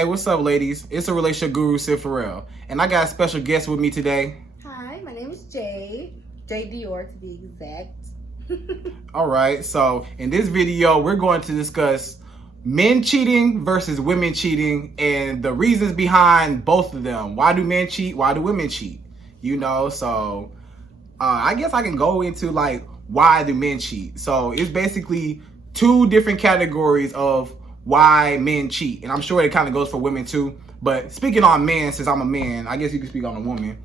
Hey, what's up, ladies? It's a relationship guru, Sid Farrell, and I got a special guest with me today. Hi, my name is Jade Dior to be exact. All right, so in this video, we're going to discuss men cheating versus women cheating and the reasons behind both of them. Why do men cheat? Why do women cheat? So I guess I can go into like why do men cheat. So it's basically two different categories of why men cheat, and I'm sure it kind of goes for women too. But speaking on men, since I'm a man, I guess you can speak on a woman.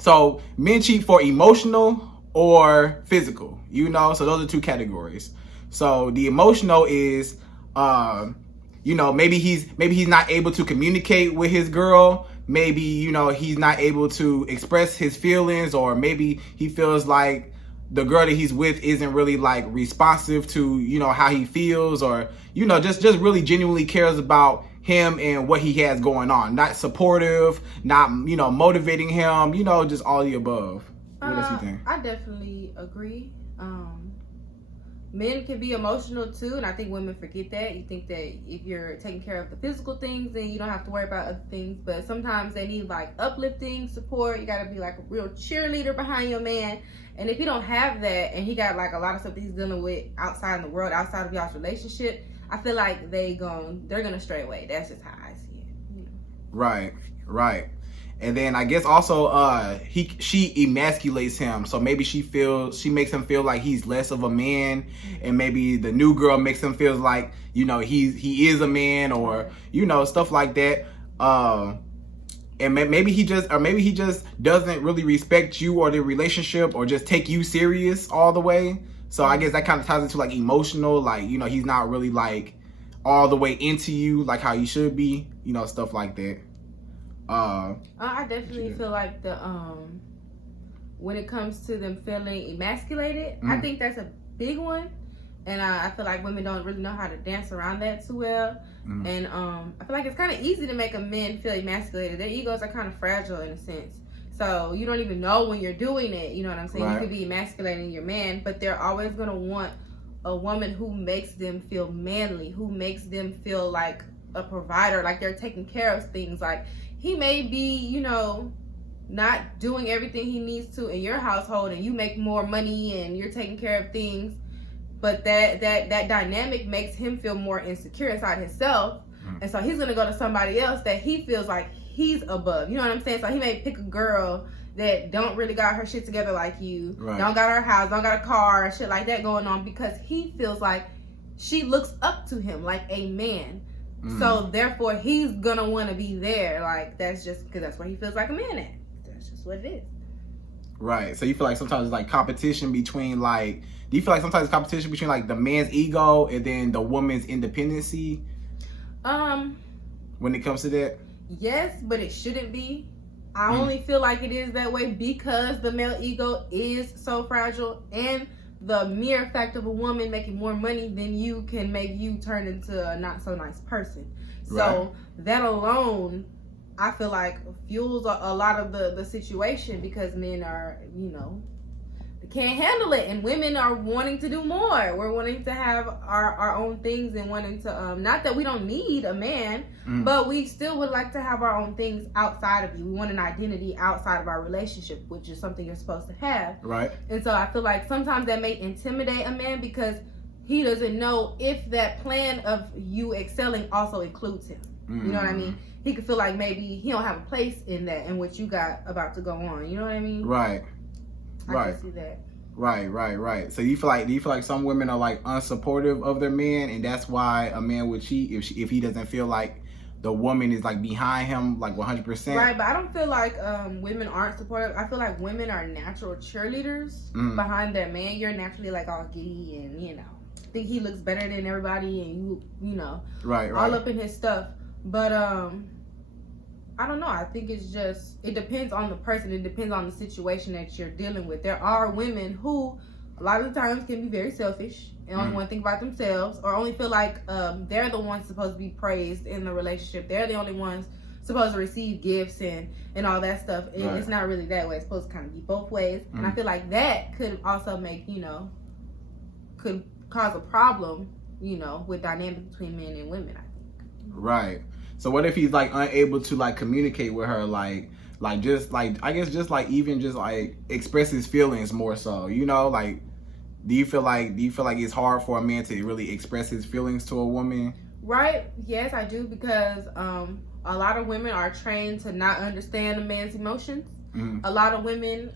So men cheat for emotional or physical, so those are two categories. So the emotional is, maybe he's not able to communicate with his girl. Maybe, he's not able to express his feelings, or maybe he feels like the girl that he's with isn't really like responsive to, how he feels, or, just really genuinely cares about him and what he has going on. Not supportive, not, motivating him, just all the above. What else you think? I definitely agree. Men can be emotional too, and I think women forget that. You think that if you're taking care of the physical things, then you don't have to worry about other things. But sometimes they need like uplifting support. You gotta be like a real cheerleader behind your man. And if you don't have that, and he got like a lot of stuff that he's dealing with outside in the world, outside of y'all's relationship, I feel like they're gonna stray away. That's just how I see it. Right. And then I guess also she emasculates him. So maybe she makes him feel like he's less of a man, and maybe the new girl makes him feel like, he is a man, or, stuff like that. And maybe he just doesn't really respect you or the relationship, or just take you serious all the way. So I guess that kind of ties into like emotional, like, he's not really like all the way into you like how you should be, stuff like that. I definitely feel like when it comes to them feeling emasculated, I think that's a big one, and I feel like women don't really know how to dance around that too well. And I feel like it's kind of easy to make a man feel emasculated. Their egos are kind of fragile in a sense, so you don't even know when you're doing it. You know what I'm saying? Right. You could be emasculating your man, but they're always gonna want a woman who makes them feel manly, who makes them feel like a provider, like they're taking care of things. Like, he may be, not doing everything he needs to in your household, and you make more money and you're taking care of things, but that dynamic makes him feel more insecure inside himself. And so he's gonna go to somebody else that he feels like he's above. You know what I'm saying? So he may pick a girl that don't really got her shit together like you, right. Don't got her house, don't got a car, and shit like that going on, because he feels like she looks up to him like a man. So therefore he's gonna want to be there. Like, that's just because that's where he feels like a man at. That's just what it is. Right. So you feel like sometimes it's like competition between, like, do you feel like sometimes it's competition between like the man's ego and then the woman's independency? When it comes to that? Yes, but it shouldn't be. I only feel like it is that way because the male ego is so fragile, and the mere fact of a woman making more money than you can make you turn into a not so nice person. So right. That alone, I feel like fuels a lot of the situation, because men are, they can't handle it, and women are wanting to do more. We're wanting to have our own things, and wanting to, not that we don't need a man, but we still would like to have our own things outside of you. We want an identity outside of our relationship, which is something you're supposed to have. Right. And so I feel like sometimes that may intimidate a man, because he doesn't know if that plan of you excelling also includes him. You know what I mean? He could feel like maybe he don't have a place in that, in what you got about to go on. You know what I mean? Right. I can see that. Right. So do you feel like some women are like unsupportive of their men, and that's why a man would cheat if he doesn't feel like the woman is like behind him like 100%? Right, but I don't feel like women aren't supportive. I feel like women are natural cheerleaders behind their man. You're naturally like all giddy and think he looks better than everybody, and right, all up in his stuff. But I don't know. I think it depends on the person. It depends on the situation that you're dealing with. There are women who a lot of the times can be very selfish and only want to think about themselves, or only feel like they're the ones supposed to be praised in the relationship. They're the only ones supposed to receive gifts and all that stuff. And It's not really that way. It's supposed to kind of be both ways. And I feel like that could also make, could cause a problem, with dynamic between men and women, I think. Right. So what if he's like unable to like communicate with her, like just like I guess just like even just like express his feelings more so, you know, like do you feel like it's hard for a man to really express his feelings to a woman? Right. Yes, I do, because a lot of women are trained to not understand a man's emotions. Mm-hmm. A lot of women,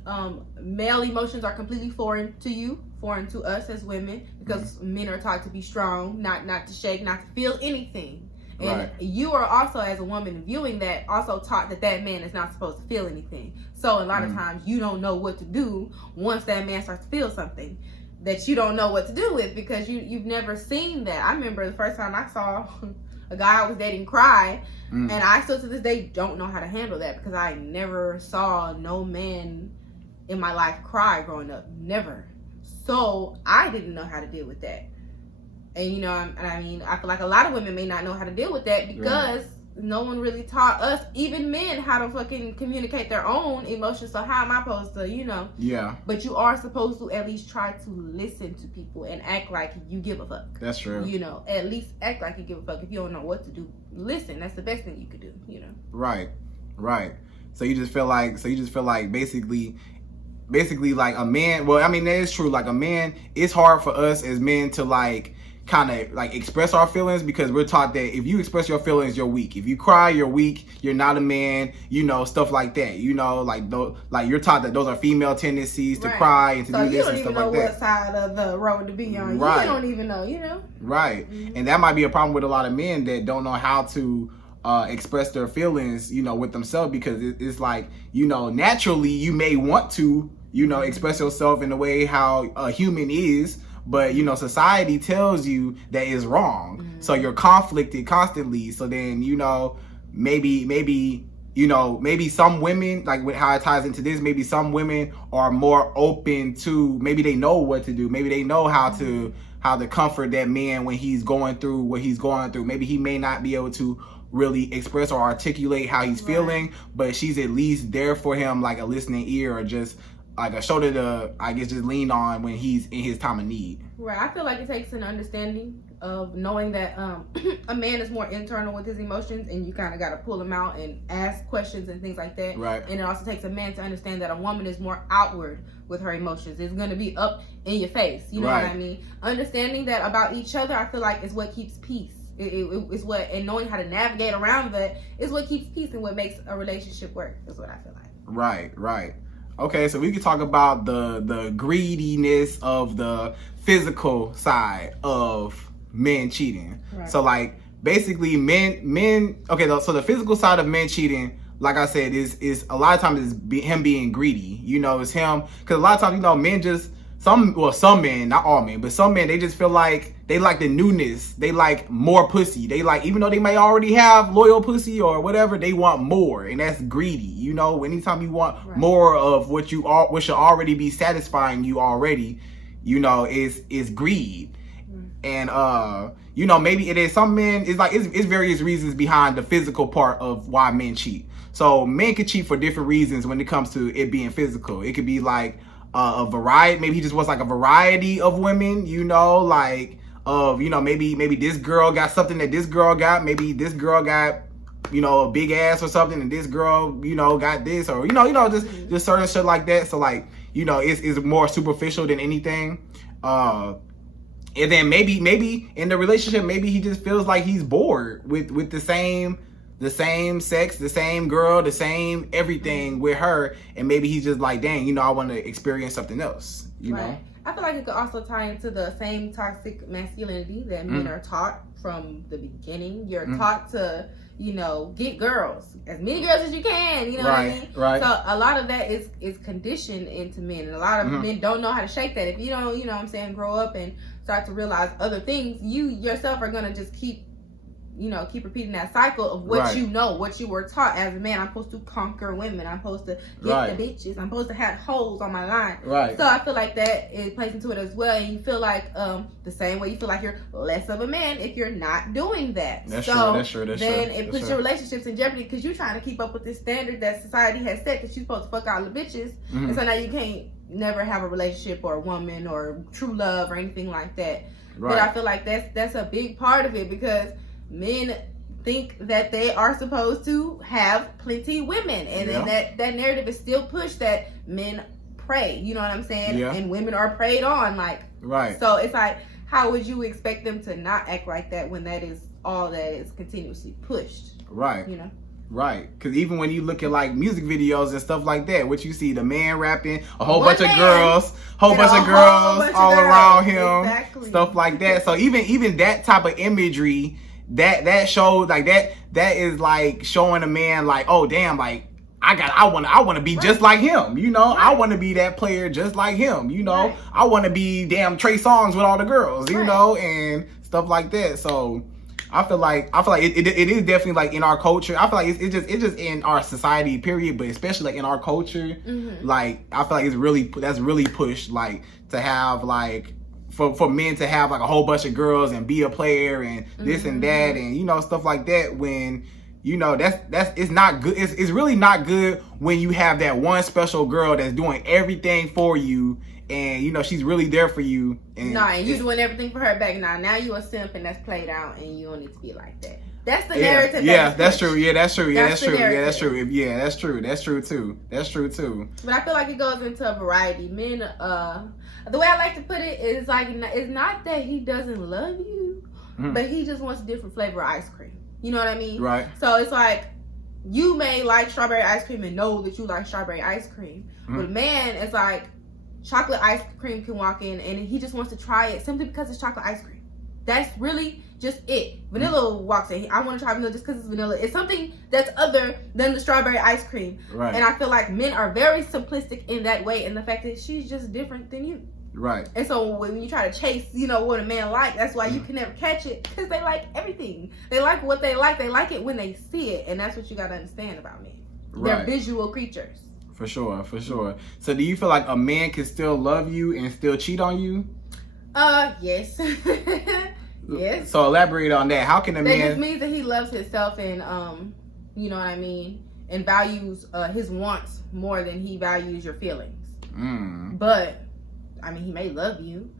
male emotions are completely foreign to you, foreign to us as women, because men are taught to be strong, not to shake, not to feel anything. And right. You are also, as a woman viewing that, also taught that man is not supposed to feel anything. So a lot of times you don't know what to do once that man starts to feel something that you don't know what to do with, because you've never seen that. I remember the first time I saw a guy I was dating cry, and I still to this day don't know how to handle that, because I never saw no man in my life cry growing up. Never. So I didn't know how to deal with that. And you know, I mean, I feel like a lot of women may not know how to deal with that, because no one really taught us, even men, how to fucking communicate their own emotions. So how am I supposed to, you know? Yeah. But you are supposed to at least try to listen to people and act like you give a fuck. That's true. You know, at least act like you give a fuck. If you don't know what to do, listen. That's the best thing you could do, you know? Right. So you just feel like basically like a man, well, I mean, that is true. Like a man, it's hard for us as men to like kind of like express our feelings, because we're taught that if you express your feelings, you're weak. If you cry, you're weak. You're not a man, you know, stuff like that. You know, like you're taught that those are female tendencies to cry and to do this and stuff like that. So you don't even know what side of the road to be on. Right. You don't even know, you know? Right. Mm-hmm. And that might be a problem with a lot of men that don't know how to express their feelings, you know, with themselves, because it's like, you know, naturally you may want to, you know, express yourself in the way how a human is, but you know, society tells you that is wrong. So you're conflicted constantly. So then, you know, maybe some women, like with how it ties into this, maybe some women are more open to, maybe they know what to do. Maybe they know how to comfort that man when he's going through what he's going through. Maybe he may not be able to really express or articulate how he's feeling, but she's at least there for him, like a listening ear, or just like a shoulder to, I guess, just lean on when he's in his time of need. Right. I feel like it takes an understanding of knowing that a man is more internal with his emotions, and you kind of got to pull him out and ask questions and things like that. Right. And it also takes a man to understand that a woman is more outward with her emotions. It's going to be up in your face. You know what I mean? Understanding that about each other, I feel like, is what keeps peace. It's what, and knowing how to navigate around that is what keeps peace and what makes a relationship work. Is what I feel like. Right. Okay, so we could talk about the greediness of the physical side of men cheating. Right. So like basically men. Okay, so the physical side of men cheating, like I said, is a lot of times is him being greedy. You know, it's him, because a lot of times, you know, men just some men, not all men, but some men, they just feel like they like the newness. They like more pussy. They like, even though they may already have loyal pussy or whatever, they want more, and that's greedy. You know, anytime you want more of what should already be satisfying you already, you know, is greed. And you know, maybe it is some men. It's like it's various reasons behind the physical part of why men cheat. So men can cheat for different reasons when it comes to it being physical. It could be like a variety. Maybe he just wants like a variety of women, you know, like of, you know, maybe this girl got something that this girl got. Maybe this girl got, you know, a big ass or something, and this girl, you know, got this, or you know, just certain shit like that. So like, you know, it's more superficial than anything. And then maybe in the relationship, maybe he just feels like he's bored with the same sex, the same girl, the same everything with her, and maybe he's just like, dang, you know, I want to experience something else, you know? I feel like it could also tie into the same toxic masculinity that men are taught from the beginning. You're taught to, you know, get girls, as many girls as you can, you know what I mean? Right. So a lot of that is conditioned into men, and a lot of men don't know how to shake that. If you don't, you know what I'm saying, grow up and start to realize other things, you yourself are going to just keep repeating that cycle of what you know, what you were taught as a man. I'm supposed to conquer women. I'm supposed to get the bitches. I'm supposed to have hoes on my line. Right. So I feel like that it plays into it as well. And you feel like the same way you feel like you're less of a man if you're not doing that. That's true. Then it puts your relationships in jeopardy, because you're trying to keep up with this standard that society has set that you're supposed to fuck all the bitches. And so now you can't never have a relationship or a woman or true love or anything like that. But I feel like that's a big part of it, because men think that they are supposed to have plenty women, and then that narrative is still pushed that men prey. You know what I'm saying? Yeah. And women are preyed on, like. Right. So it's like, how would you expect them to not act like that when that is all that is continuously pushed? Right. You know. Right, because even when you look at like music videos and stuff like that, what you see, the man rapping, a whole bunch of girls all around him, exactly. Stuff like that. So even that type of imagery, that shows like that is like showing a man like, oh damn, like I want to be just like him, you know. I want to be that player just like him, you know. I want to be damn Trey Songz with all the girls, you know, and stuff like that. So I feel like it is definitely like in our culture. I feel like it's just in our society, period. But especially like in our culture, like I feel like that's really pushed, like to have like for men to have like a whole bunch of girls and be a player and this and that and you know stuff like that. When you know that's it's not good. It's really not good when you have that one special girl that's doing everything for you. And you know she's really there for you. And and you doing everything for her back. Now you a simp, and that's played out, and you don't need to be like that. That's the narrative. Yeah, that's true. Yeah, that's true. Yeah, that's true. Yeah, that's true. Yeah, that's true. That's true too. That's true too. But I feel like it goes into a variety. Men, the way I like to put it is like it's not that he doesn't love you, but he just wants a different flavor of ice cream. You know what I mean? Right. So it's like you may like strawberry ice cream and know that you like strawberry ice cream, but a man is like. Chocolate ice cream can walk in and he just wants to try it simply because it's chocolate ice cream. That's really just it. Vanilla walks in. I want to try vanilla just because it's vanilla. It's something that's other than the strawberry ice cream. Right. And I feel like men are very simplistic in that way, and the fact that she's just different than you. Right. And so when you try to chase, you know, what a man like, that's why you can never catch it, because they like everything. They like what they like. They like it when they see it, and that's what you got to understand about men. Right. They're visual creatures. For sure. So do you feel like a man can still love you and still cheat on you? Yes. Yes. So elaborate on that. How can a man... That just means that he loves himself and, you know what I mean, and values his wants more than he values your feelings. But, I mean, he may love you.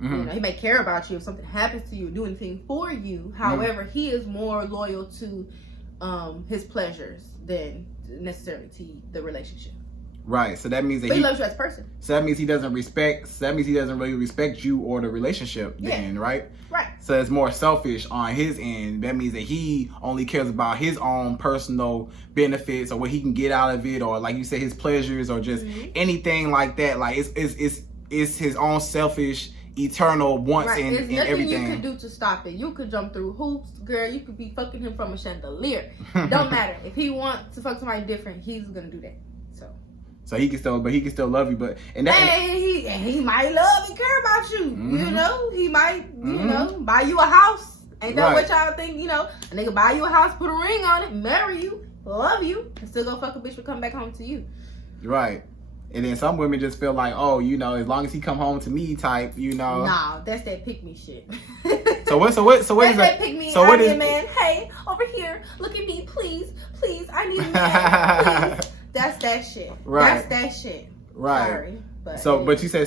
You know, he may care about you if something happens to you, do anything for you. However, he is more loyal to his pleasures than necessarily to the relationship. Right. So that means that he loves you as a person. So that means he doesn't really respect you or the relationship then, right? Right. So it's more selfish on his end. That means that he only cares about his own personal benefits or what he can get out of it, or like you said, his pleasures, or just anything like that. Like it's his own selfish eternal wants and everything. There's nothing you could do to stop it. You could jump through hoops, girl. You could be fucking him from a chandelier. Don't matter. If he wants to fuck somebody different, he's gonna do that. So he can still love you, but he might love and care about you. You know, he might you know buy you a house. Ain't that what y'all think? You know, a nigga buy you a house, put a ring on it, marry you, love you, and still go fuck a bitch but come back home to you. Right. And then some women just feel like, oh, you know, as long as he come home to me type, you know. Nah, that's that pick me shit. So what is that? Pick me. So what is man? Hey, over here, look at me, please, I need a man, please. That's that shit. Right. That's that shit. Right. Sorry, but you said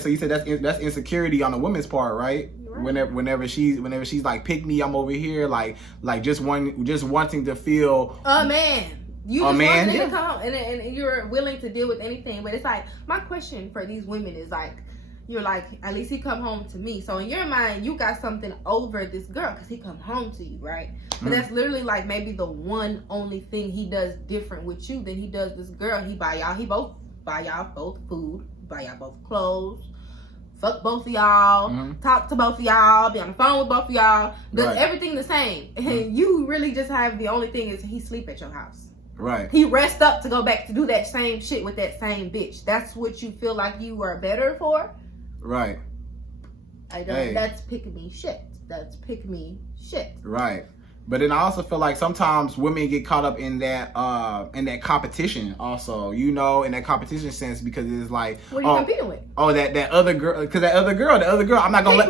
that's insecurity on the woman's part, right? Whenever she's like, pick me, I'm over here, like just wanting to feel man. You just want to come home and you're willing to deal with anything. But it's like, my question for these women is like, you're like, at least he come home to me. So in your mind, you got something over this girl because he come home to you, right? But that's literally like maybe the one only thing he does different with you than he does this girl. He buy y'all both food, buy y'all both clothes, fuck both of y'all, talk to both of y'all, be on the phone with both of y'all, does everything the same. And you really just have, the only thing is he sleep at your house. Right. He rest up to go back to do that same shit with that same bitch. That's what you feel like you are better for? Right. That's pick me shit. Right. But then I also feel like sometimes women get caught up in that competition also, you know, in that competition sense, because it's like, what are you competing with? Oh, that other girl, because the other girl, I'm not gonna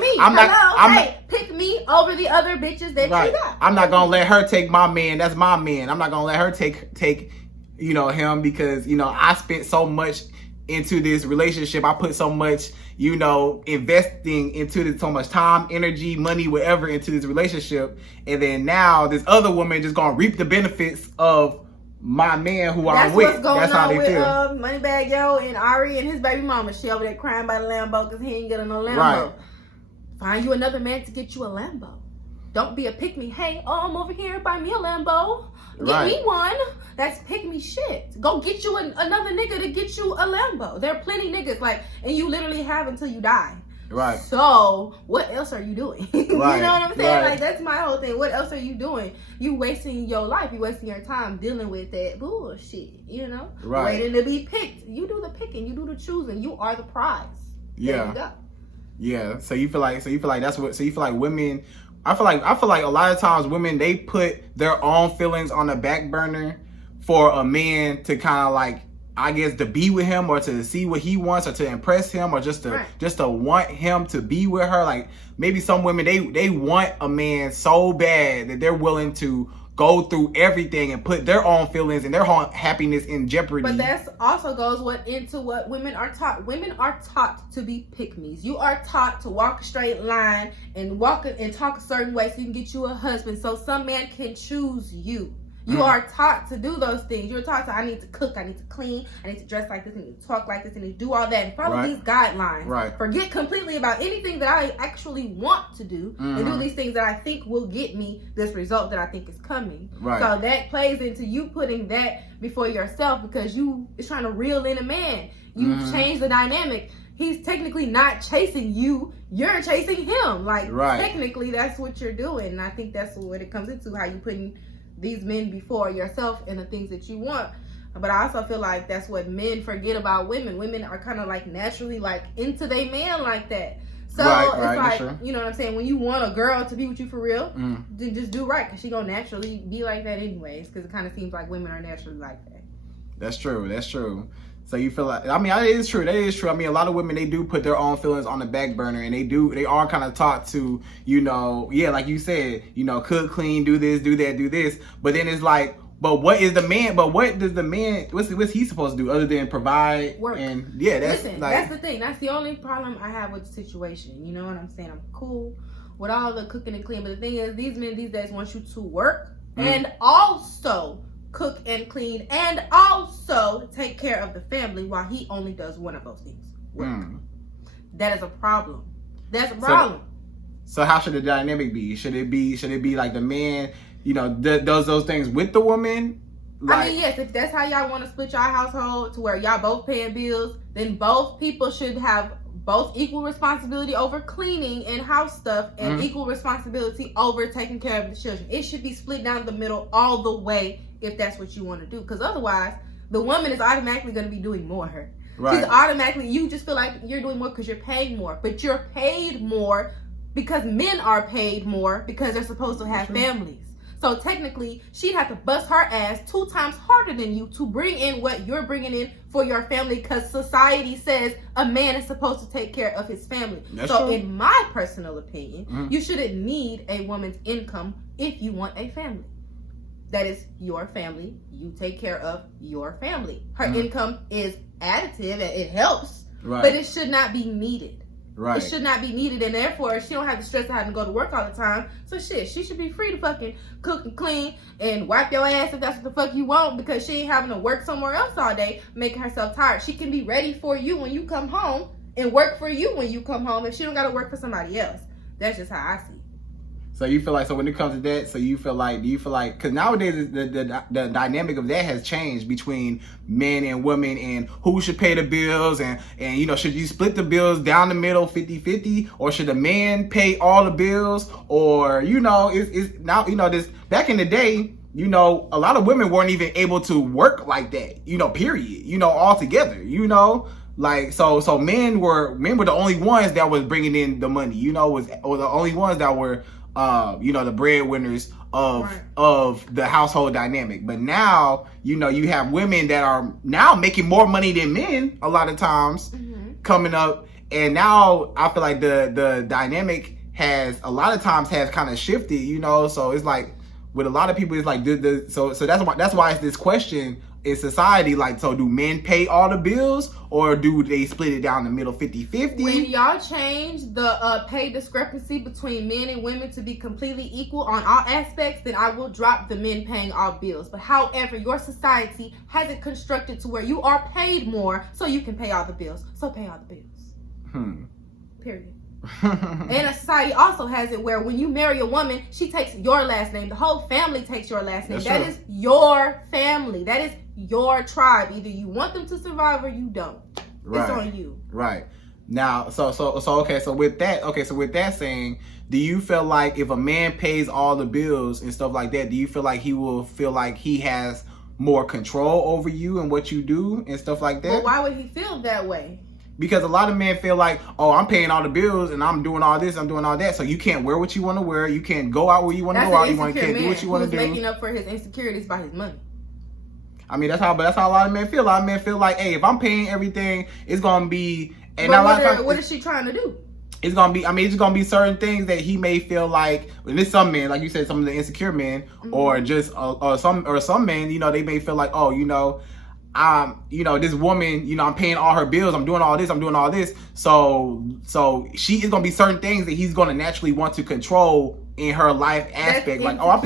pick me over the other bitches that you got. I'm not gonna let her take my man. That's my man. I'm not gonna let her take you know, him, because, you know, I spent so much into this relationship. I put so much, investing into this, so much time, energy, money, whatever, into this relationship. And then now this other woman just gonna reap the benefits of my man who I'm with. That's what's going on with Moneybagg Yo and Ari and his baby mama. She over there crying by the Lambo because he ain't getting no Lambo. Right. Find you another man to get you a Lambo. Don't be a pick me. Hey, I'm over here, buy me a Lambo. Get me one. That's pick me shit. Go get you another nigga to get you a Lambo. There are plenty niggas and you literally have until you die. Right. So what else are you doing? Right. You know what I'm saying? Right. Like, that's my whole thing. What else are you doing? You wasting your life. You wasting your time dealing with that bullshit. Right. Waiting to be picked. You do the picking. You do the choosing. You are the prize. Yeah. There you go. Yeah. So you feel like that's what. So you feel like women. I feel like a lot of times women, they put their own feelings on the back burner for a man to kind of like, I guess, to be with him or to see what he wants or to impress him or just to want him to be with her. Like, maybe some women, they want a man so bad that they're willing to go through everything and put their own feelings and their own happiness in jeopardy. But that also goes into what women are taught. Women are taught to be pick-me's. You are taught to walk a straight line and walk and talk a certain way so you can get you a husband, so some man can choose you. You are taught to do those things. You're taught to, I need to cook, I need to clean, I need to dress like this, I need to talk like this, I need to do all that and follow these guidelines. Right. Forget completely about anything that I actually want to do and do these things that I think will get me this result that I think is coming. Right. So that plays into you putting that before yourself because you is trying to reel in a man. You change the dynamic. He's technically not chasing you. You're chasing him. Like, technically, that's what you're doing. And I think that's what it comes into, how you putting these men before yourself and the things that you want. But I also feel like that's what men forget about women. Women are kind of like naturally like into their man like that. So it's like, you know what I'm saying? When you want a girl to be with you for real, then just do right. Because she gonna naturally be like that anyways. Because it kind of seems like women are naturally like that. That's true. So you feel like, I mean, that is true. I mean, a lot of women, they do put their own feelings on the back burner, and they are kind of taught to, like you said, cook, clean, do this, do that, do this. But then it's like, what does the man, what's he supposed to do other than provide? Work. And that's the thing. That's the only problem I have with the situation. You know what I'm saying? I'm cool with all the cooking and cleaning. But the thing is, these men these days want you to work and also cook and clean and also take care of the family while he only does one of those things. That is a problem. That's a problem. So how should the dynamic be? Should it be like the man, does those things with the woman? I mean, yes, if that's how y'all want to split your household to where y'all both paying bills, then both people should have both equal responsibility over cleaning and house stuff and equal responsibility over taking care of the children. It should be split down the middle all the way if that's what you want to do. Because otherwise, the woman is automatically going to be doing more. She's automatically, you just feel like you're doing more because you're paid more. But you're paid more because men are paid more because they're supposed to have families. So technically, she'd have to bust her ass 2 times harder than you to bring in what you're bringing in for your family because society says a man is supposed to take care of his family. So in my personal opinion, you shouldn't need a woman's income if you want a family. That is your family. You take care of your family. Her income is additive and it helps, but it should not be needed. It should not be needed, and therefore she don't have the stress of having to go to work all the time. So shit, she should be free to fucking cook and clean and wipe your ass if that's what the fuck you want, because she ain't having to work somewhere else all day, making herself tired. She can be ready for you when you come home and work for you when you come home if she don't got to work for somebody else. That's just how I see it. So you feel like, so when it comes to that, do you feel like, because nowadays the dynamic of that has changed between men and women and who should pay the bills and should you split the bills down the middle 50-50, or should the man pay all the bills, or, it's now, this back in the day, a lot of women weren't even able to work like that, period, altogether, like, so men were the only ones that was bringing in the money, or the only ones that were, the breadwinners of the household dynamic. But now, you have women that are now making more money than men a lot of times coming up. And now I feel like the dynamic has a lot of times has kind of shifted, so it's like with a lot of people, it's like, so that's why it's this question, in society, like, so do men pay all the bills or do they split it down the middle 50-50? When y'all change the pay discrepancy between men and women to be completely equal on all aspects, then I will drop the men paying all bills. But however, your society has it constructed to where you are paid more so you can pay all the bills. So pay all the bills. Period. And a society also has it where when you marry a woman, she takes your last name. The whole family takes your last name. That is your family. That is your tribe. Either you want them to survive or you don't. Right. It's on you. Right. Now, so with that saying, do you feel like if a man pays all the bills and stuff like that, do you feel like he will feel like he has more control over you and what you do and stuff like that? Well, why would he feel that way? Because a lot of men feel like, oh, I'm paying all the bills and I'm doing all this, I'm doing all that. So you can't wear what you want to wear. You can't go out where you want to go out. You can't do what you want to do. Making up for his insecurities by his money. I mean, that's how a lot of men feel. A lot of men feel like, hey, if I'm paying everything, it's gonna be. And but what is she trying to do? It's gonna be. I mean, it's gonna be certain things that he may feel like. And there's some men, like you said, some of the insecure men, or just some men, you know, they may feel like, oh, you know, this woman, you know, I'm paying all her bills, I'm doing all this. So she is gonna be certain things that he's gonna naturally want to control in her life aspect. Like, oh, I'm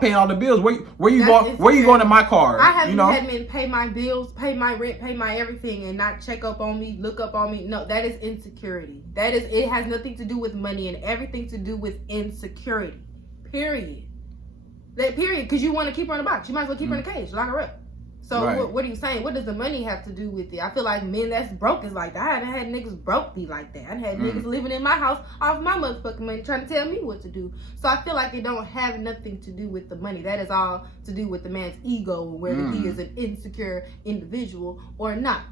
paying all the bills. Where you going in my car? I haven't had men pay my bills, pay my rent, pay my everything, and not check up on me, look up on me. No, that is insecurity. It has nothing to do with money and everything to do with insecurity. Period. Because you want to keep her in a box. You might as well keep her in a cage, lock her up. So right. What are you saying? What does the money have to do with it? I feel like men that's broke is like that. I haven't had niggas broke be like that. I had niggas living in my house off my motherfucking money trying to tell me what to do. So I feel like it don't have nothing to do with the money. That is all to do with the man's ego, whether he is an insecure individual or not.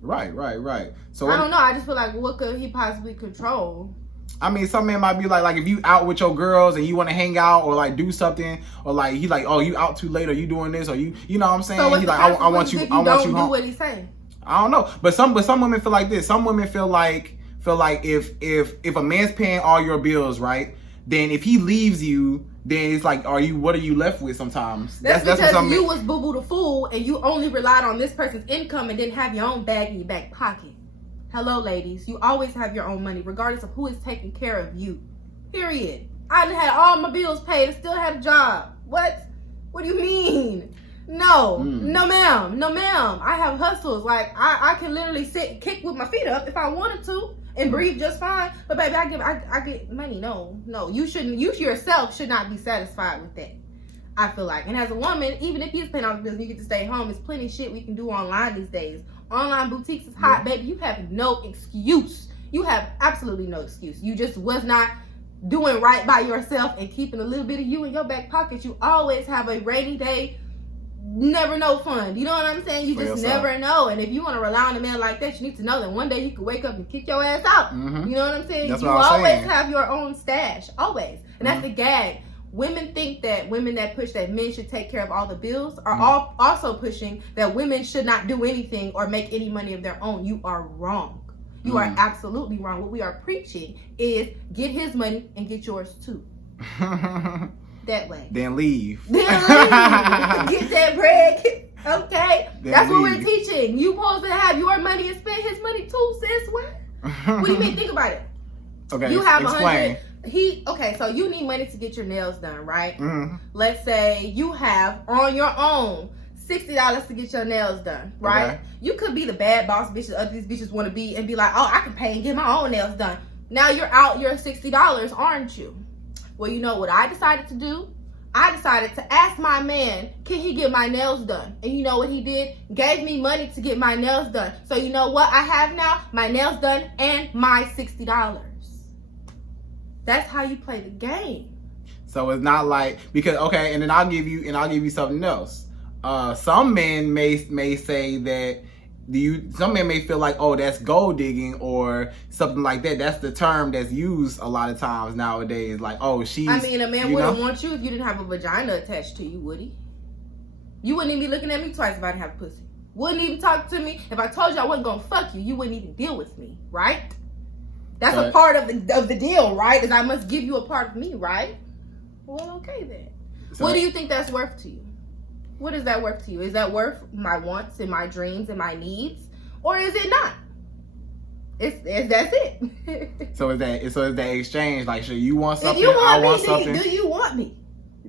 Right. So I don't know. I just feel like what could he possibly control? I mean, some men might be like if you out with your girls and you want to hang out or like do something, or like he like, oh, you out too late, or you doing this, or you know what I'm saying? So he's like, I want you home. Do what he's saying. I don't know, but some women feel like this. Some women feel like if a man's paying all your bills, right? Then if he leaves you, then it's like, what are you left with sometimes? That's because you was boo-boo the fool and you only relied on this person's income and didn't have your own bag in your back pocket. Hello, ladies. You always have your own money, regardless of who is taking care of you. Period. I had all my bills paid and still had a job. What? What do you mean? No. No, ma'am. No, ma'am. I have hustles. Like, I can literally sit and kick with my feet up if I wanted to and breathe just fine. But, baby, I get money. No. You yourself should not be satisfied with that, I feel like. And as a woman, even if you're paying all the bills and you get to stay home, there's plenty of shit we can do online these days. Online boutiques is hot, baby. You have no excuse. You have absolutely no excuse. You just was not doing right by yourself and keeping a little bit of you in your back pocket. You always have a rainy day, never know fund. You know what I'm saying? You just never know. And if you want to rely on a man like that, you need to know that one day he could wake up and kick your ass out. You know what I'm saying? You always have your own stash. Always. And that's the gag. Women think that women that push that men should take care of all the bills are all also pushing that women should not do anything or make any money of their own. You are wrong. You are absolutely wrong. What we are preaching is get his money and get yours too. That way. Then leave. Get that bread. Okay? That's what we're teaching. You supposed to have your money and spend his money too, sis. What do you mean? Think about it. Okay, you have explain. So you need money to get your nails done, right? Let's say you have on your own $60 to get your nails done, right? Okay. You could be the bad boss bitch that other these bitches want to be and be like, oh, I can pay and get my own nails done. Now you're out your $60, aren't you? Well, you know what I decided to do? I decided to ask my man, can he get my nails done? And you know what he did? Gave me money to get my nails done. So you know what I have now? My nails done and my $60. That's how you play the game. So it's not like, because and then I'll give you something else. Some men may say that some men may feel like, oh, that's gold digging or something like that. That's the term that's used a lot of times nowadays. Like, oh, she's. I mean, a man wouldn't want you if you didn't have a vagina attached to you, would he? You wouldn't even be looking at me twice if I didn't have a pussy. Wouldn't even talk to me if I told you I wasn't gonna fuck you. You wouldn't even deal with me, right? That's a part of the deal, right? Is I must give you a part of me, right? Well, okay then. What do you think that's worth to you? What is that worth to you? Is that worth my wants and my dreams and my needs? Or is it not? That's it. So is that exchange? Like, sure, you want something, if you want I want me, something. Do you want me?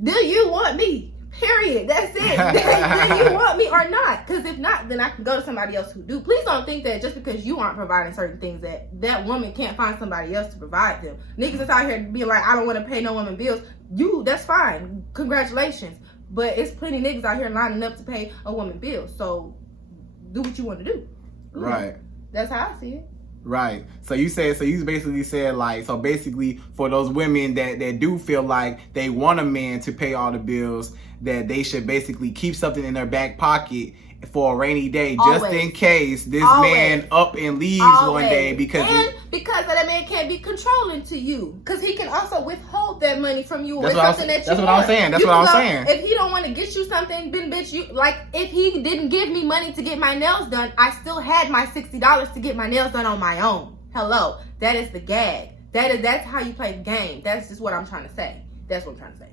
Do you want me? Period. That's it. Do you want me or not? Because if not, then I can go to somebody else who do. Please don't think that just because you aren't providing certain things that woman can't find somebody else to provide them. Niggas that's out here being like, I don't want to pay no woman bills. That's fine. Congratulations. But it's plenty niggas out here lining up to pay a woman bills. So do what you want to do. Right. That's how I see it. Right. So you basically said, like, so basically for those women that do feel like they want a man to pay all the bills, that they should basically keep something in their back pocket for a rainy day, just in case this man up and leaves one day because that man can't be controlling to you, because he can also withhold that money from you. That's what I'm saying. That's what I'm saying. If he don't want to get you something, then bitch, you like, if he didn't give me money to get my nails done, I still had my $60 to get my nails done on my own. Hello, that is the gag. That's how you play the game. That's just what I'm trying to say. That's what I'm trying to say.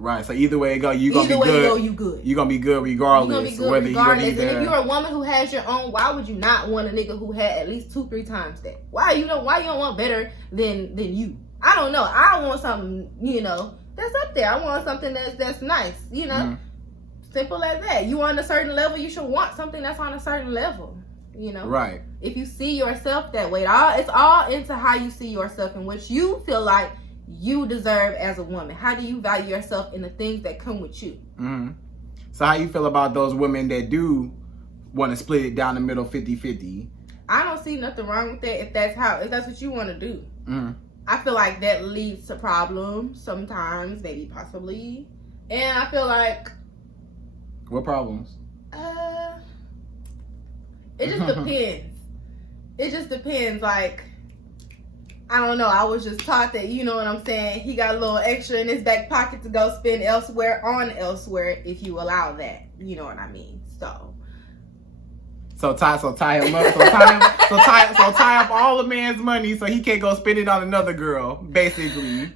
Right. So either way it go, you gonna be good. You good. You gonna be good regardless. You gonna be good regardless. And if you're a woman who has your own, why would you not want a nigga who had at least 2-3 times that? Why you don't want better than you? I don't know. I want something, that's up there. I want something that's nice. Simple as that. You on a certain level, you should want something that's on a certain level. Right. If you see yourself that way, it's all into how you see yourself and what you feel like you deserve as a woman. How do you value yourself in the things that come with you? Mm-hmm. So how you feel about those women that do want to split it down the middle 50-50? I don't see nothing wrong with that if that's what you want to do. Mm-hmm. I feel like that leads to problems sometimes, maybe possibly. And I feel like... What problems? It just depends. It just depends, like... I don't know. I was just taught that, you know what I'm saying? He got a little extra in his back pocket to go spend elsewhere if you allow that. You know what I mean? So tie him up. Tie up all the man's money so he can't go spend it on another girl, basically.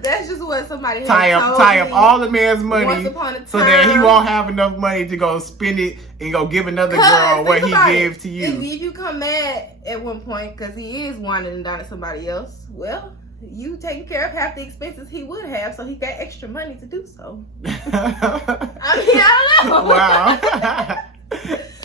That's just what somebody tie up all the man's money so that he won't have enough money to go spend it and go give another girl what he gave to you. If you come mad at one point because he is winding down at somebody else, well, you taking care of half the expenses he would have, so he got extra money to do so. I don't know. Wow.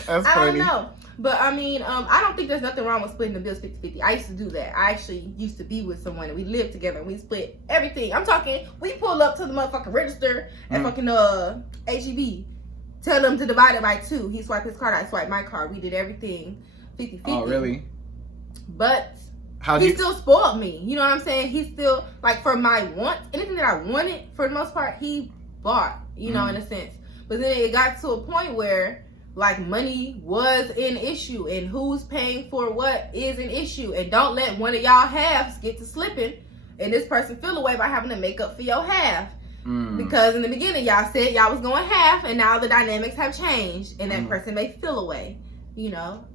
That's funny. I don't know. But I mean, I don't think there's nothing wrong with splitting the bills 50-50. I used to do that. I actually used to be with someone and we lived together and we split everything. I'm talking, we pull up to the motherfucking register at fucking HEB. Tell them to divide it by 2. He swiped his card, I swiped my card. We did everything 50-50. Oh, really? But he still spoiled me. You know what I'm saying? He still, like, for my wants, anything that I wanted, for the most part, he bought, in a sense. But then it got to a point where, like, money was an issue and who's paying for what is an issue. And don't let one of y'all halves get to slipping and this person feel away by having to make up for your half. Because in the beginning y'all said y'all was going half and now the dynamics have changed and that person may feel away.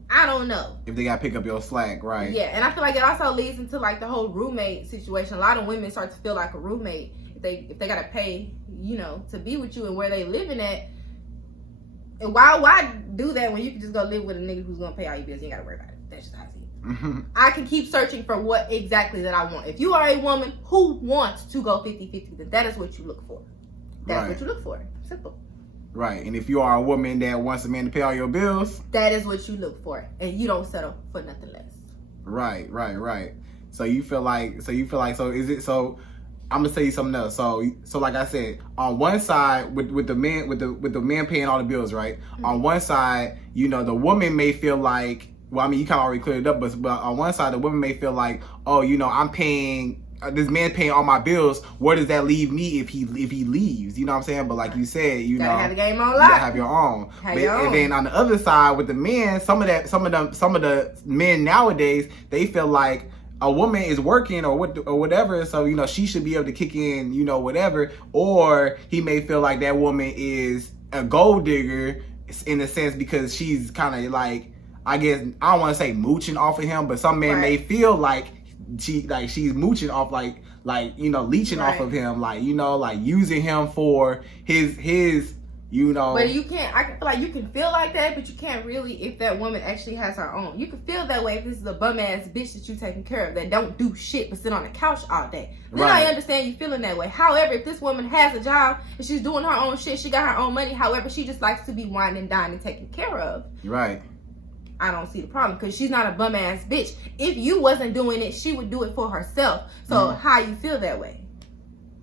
I don't know. If they got to pick up your slack, right? Yeah, and I feel like it also leads into, like, the whole roommate situation. A lot of women start to feel like a roommate if they got to pay, to be with you and where they living at. And why do that when you can just go live with a nigga who's gonna pay all your bills? You ain't gotta worry about it. That's just how I see it. I can keep searching for what exactly that I want. If you are a woman who wants to go 50-50, then that is what you look for. That's what you look for. Simple. Right. And if you are a woman that wants a man to pay all your bills, that is what you look for. And you don't settle for nothing less. Right. So you feel like I'm gonna tell you something else. So like I said, on one side with the man paying all the bills, right? On one side, the woman may feel like, well, I mean, you kind of already cleared it up, but on one side, the woman may feel like, oh, I'm paying. This man paying all my bills. Where does that leave me if he leaves? You know what I'm saying? But like you said, gotta have the game on lock. You gotta have your own. And then on the other side with the men, some of the men nowadays, they feel like a woman is working or whatever, so she should be able to kick in, whatever. Or he may feel like that woman is a gold digger in a sense because she's kind of like, I guess, I don't want to say mooching off of him, but some men may feel like she's mooching off, leeching off of him, like using him for his You know. But you can't. I feel like you can feel like that, but you can't really if that woman actually has her own. You can feel that way if this is a bum ass bitch that you taking care of that don't do shit but sit on the couch all day. Then I understand you feeling that way. However, if this woman has a job and she's doing her own shit, she got her own money. However, she just likes to be wined and dined and taken care of. Right. I don't see the problem because she's not a bum ass bitch. If you wasn't doing it, she would do it for herself. So how you feel that way?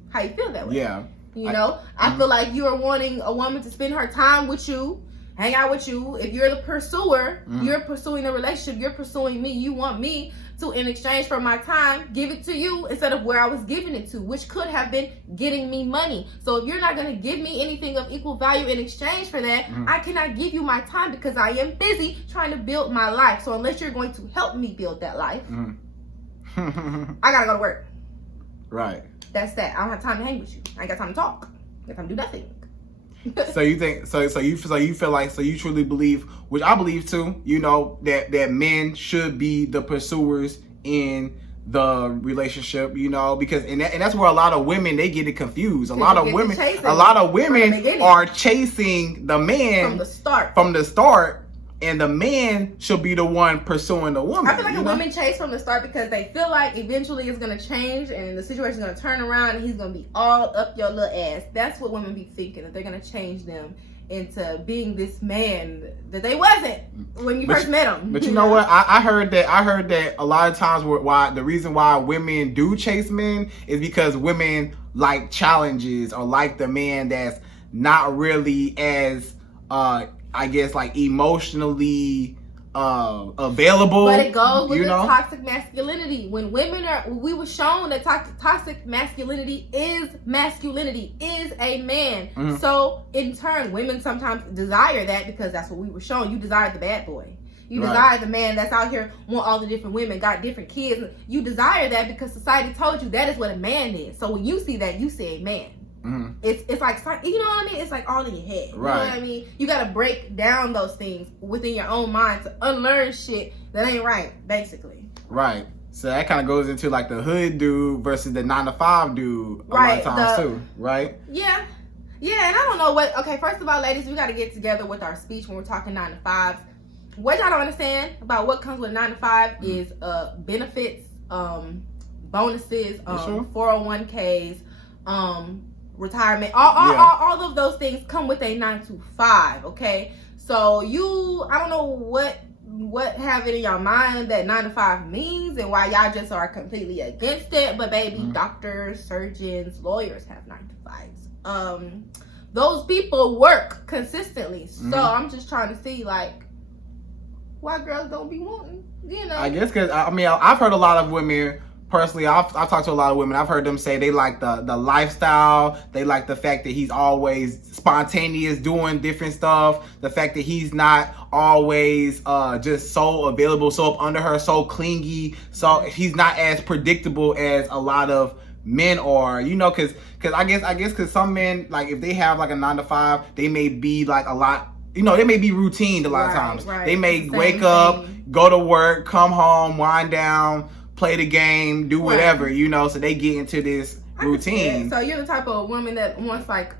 How you feel that way? Yeah. You know, I feel like you are wanting a woman to spend her time with you, hang out with you. If you're the pursuer, you're pursuing a relationship, you're pursuing me, you want me to, in exchange for my time, give it to you instead of where I was giving it to, which could have been getting me money. So if you're not going to give me anything of equal value in exchange for that, I cannot give you my time because I am busy trying to build my life. So unless you're going to help me build that life, I got to go to work. Right. That's that. I don't have time to hang with you. I ain't got time to talk. I got time to do nothing. So you think so you feel like you truly believe, which I believe too, you know, that men should be the pursuers in the relationship, you know, because and that's where a lot of women, they get it confused. A lot of women are chasing the man from the start. And the man should be the one pursuing the woman. I feel like a woman chase from the start because they feel like eventually it's going to change and the situation's going to turn around and he's going to be all up your little ass. That's what women be thinking, that they're going to change them into being this man that they wasn't when you first met him. But you know what? I heard that a lot of times why the reason why women do chase men is because women like challenges or like the man that's not really as I guess like emotionally available. But it goes with the toxic masculinity. When we were shown that toxic masculinity is a man. So in turn, women sometimes desire that because that's what we were shown. You desire the bad boy. You desire the man that's out here, want all the different women, got different kids. You desire that because society told you that is what a man is. So when you see that, you see a man. It's like, you know what I mean? It's like all in your head. You know what I mean? You got to break down those things within your own mind to unlearn shit that ain't right, basically. Right. So that kind of goes into like the hood dude versus the 9-to-5 dude a lot of times too, right? Yeah. Yeah, and I don't know what, okay, first of all, ladies, we got to get together with our speech when we're talking 9-to-5s. What y'all don't understand about what comes with 9-to-5 is benefits, bonuses, 401ks, retirement, all of those things come with a 9-to-5. Okay, so I don't know what have it in your mind that 9-to-5 means and why y'all just are completely against it. But baby, doctors, surgeons, lawyers have 9-to-5s. Those people work consistently. So I'm just trying to see like why girls don't be wanting, you know. I guess because I mean I've heard a lot of women. Personally, I've talked to a lot of women. I've heard them say they like the lifestyle. They like the fact that he's always spontaneous, doing different stuff. The fact that he's not always just so available, so up under her, so clingy. So he's not as predictable as a lot of men are. You know, because I guess because some men, like if they have like a 9-to-5, they may be like a lot. You know, they may be routine a lot of times. They may wake up, go to work, come home, wind down, play the game, do whatever, you know, so they get into this routine. So you're the type of woman that wants like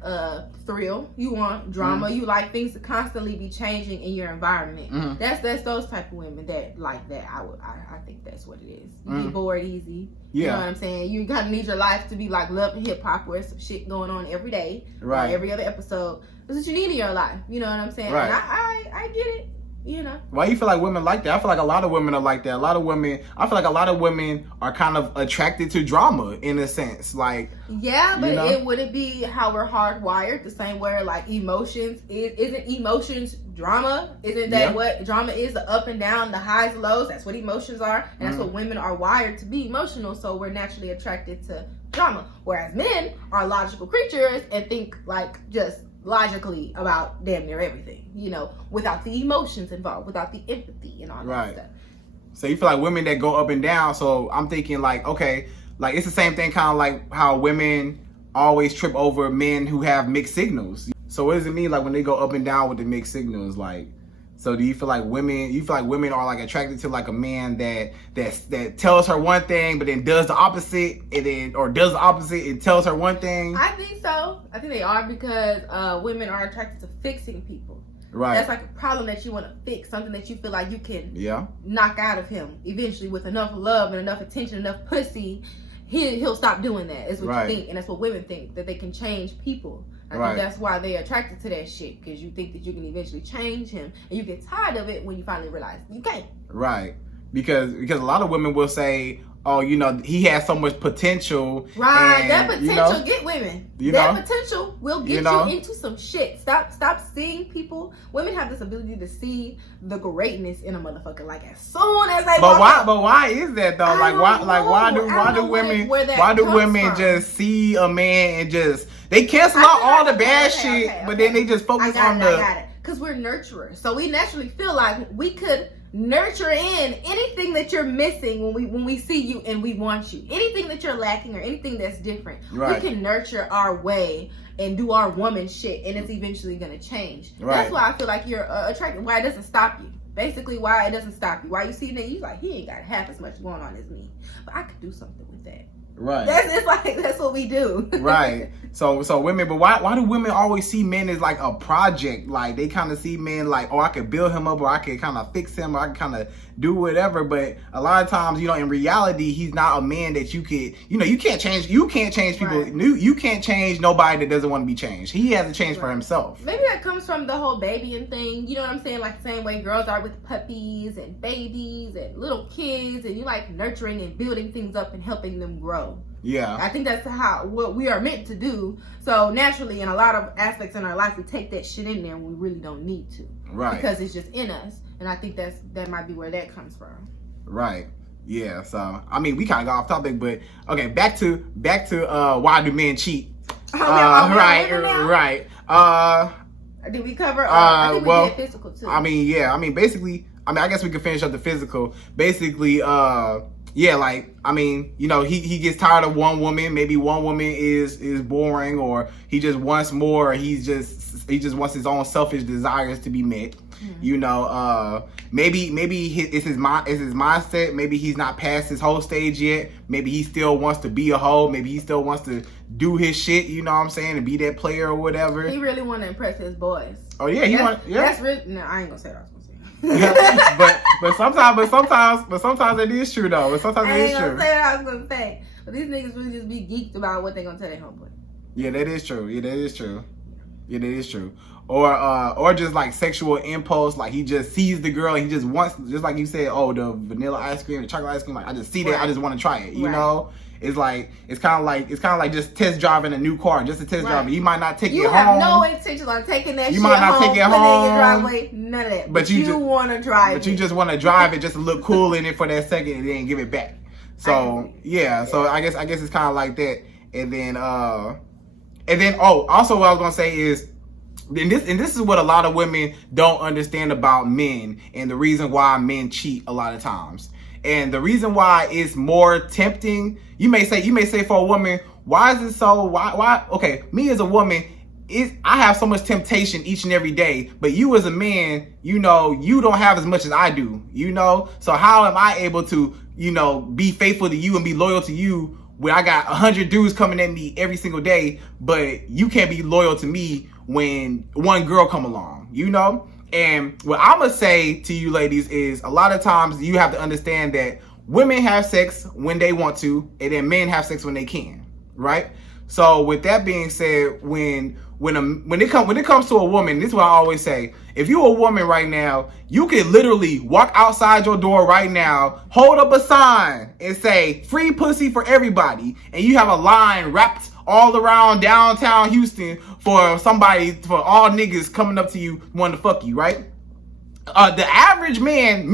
thrill, you want drama, you like things to constantly be changing in your environment. That's those type of women that like that. I think that's what it is. You get bored easy. You know what I'm saying? You kind of need your life to be like love and hip hop where some shit going on every day, right? Every other episode. That's what you need in your life. You know what I'm saying? Right. And I get it. You know. Why you feel like women like that? I feel like a lot of women are like that. I feel like a lot of women are kind of attracted to drama in a sense. Like, yeah, but would it be how we're hardwired the same way like emotions isn't emotions drama? Isn't that what drama is? The up and down, the highs, lows. That's what emotions are, and that's what women are wired to be, emotional. So we're naturally attracted to drama, whereas men are logical creatures and think like just logically about damn near everything, you know, without the emotions involved, without the empathy and all that stuff. So you feel like women that go up and down. So I'm thinking like, okay, like it's the same thing kind of like how women always trip over men who have mixed signals. So what does it mean like when they go up and down with the mixed signals? Like, So do you feel like women are like attracted to like a man that tells her one thing but then does the opposite, or does the opposite and tells her one thing? I think so. I think they are, because women are attracted to fixing people. Right. That's like a problem that you want to fix, something that you feel like you can yeah. knock out of him eventually with enough love and enough attention, enough pussy. He'll stop doing that. Is what right. you think, and that's what women think, that they can change people. I right. think that's why they're attracted to that shit, because you think that you can eventually change him, and you get tired of it when you finally realize you can't. Right. Because a lot of women will say, oh, you know, he has so much potential. Right. And, that potential, you know, get women. You that know? Potential will get you into some shit. Stop seeing people. Women have this ability to see the greatness in a motherfucker like as soon as they But walk why is that though? Why do women just see a man and just they cancel out all the bad shit, but then they just focus on the. I got it. Because we're nurturers, so we naturally feel like we could nurture in anything that you're missing when we see you and we want you. Anything that you're lacking or anything that's different, right. we can nurture our way and do our woman shit, and it's eventually gonna change. Right. That's why I feel like you're attracted. Why it doesn't stop you. Basically, why it doesn't stop you. Why you see that you like, he ain't got half as much going on as me, but I could do something with that. Right. That's what we do. Right. So women, but why do women always see men as like a project? Like they kind of see men like, oh, I could build him up, or I could kind of fix him, or I can kind of do whatever. But a lot of times, you know, in reality, he's not a man that you could, you know, you can't change people. Right. You can't change nobody that doesn't want to be changed. He has to change for himself. Maybe that comes from the whole babying thing. You know what I'm saying? Like the same way girls are with puppies and babies and little kids, and you like nurturing and building things up and helping them grow. Yeah. I think that's what we are meant to do. So naturally, in a lot of aspects in our life, we take that shit in there and we really don't need to. Right. Because it's just in us. And I think that might be where that comes from. Right. Yeah. So I mean, we kind of got off topic, but okay, back to why do men cheat? Right. Did we cover? I think we did physical too. I mean, yeah. I mean, basically, I guess we could finish up the physical. Basically, yeah, like, I mean, you know, he gets tired of one woman. Maybe one woman is boring, or he just wants more. Or he just wants his own selfish desires to be met. Mm-hmm. You know, maybe it's his mindset. Maybe he's not past his whole stage yet. Maybe he still wants to be a hoe. Maybe he still wants to do his shit. You know what I'm saying, and be that player or whatever. He really want to impress his boys. Oh yeah, That's really no. I ain't gonna say that. but sometimes it is true though. But sometimes it is true. I ain't gonna say what I was gonna say. But these niggas really just be geeked about what they gonna tell their homeboy. Yeah, that is true. Or just like sexual impulse, like he just sees the girl, and he just wants, just like you said, oh, the vanilla ice cream, the chocolate ice cream, like I just see that, right. I just want to try it. You know, it's kind of like just test driving a new car, just a test drive. You might not take it home. You have no intention on taking that. You might not take it home. In your driveway, none of that. But you want to drive. But you just want to drive it just to look cool in it for that second, and then give it back. So yeah. So I guess it's kind of like that. And then also what I was gonna say is. And this is what a lot of women don't understand about men, and the reason why men cheat a lot of times. And the reason why it's more tempting, you may say for a woman, why is it so, why, okay, me as a woman, I have so much temptation each and every day, but you as a man, you know, you don't have as much as I do, you know? So how am I able to, you know, be faithful to you and be loyal to you when I got 100 dudes coming at me every single day, but you can't be loyal to me when one girl come along, you know? And what I'm gonna say to you ladies is a lot of times you have to understand that women have sex when they want to, and then men have sex when they can, right? So with that being said, when it comes to a woman, this is what I always say. If you're a woman right now, you can literally walk outside your door right now, hold up a sign and say free pussy for everybody, and you have a line wrapped all around downtown Houston for all niggas coming up to you wanting to fuck you, right? The average men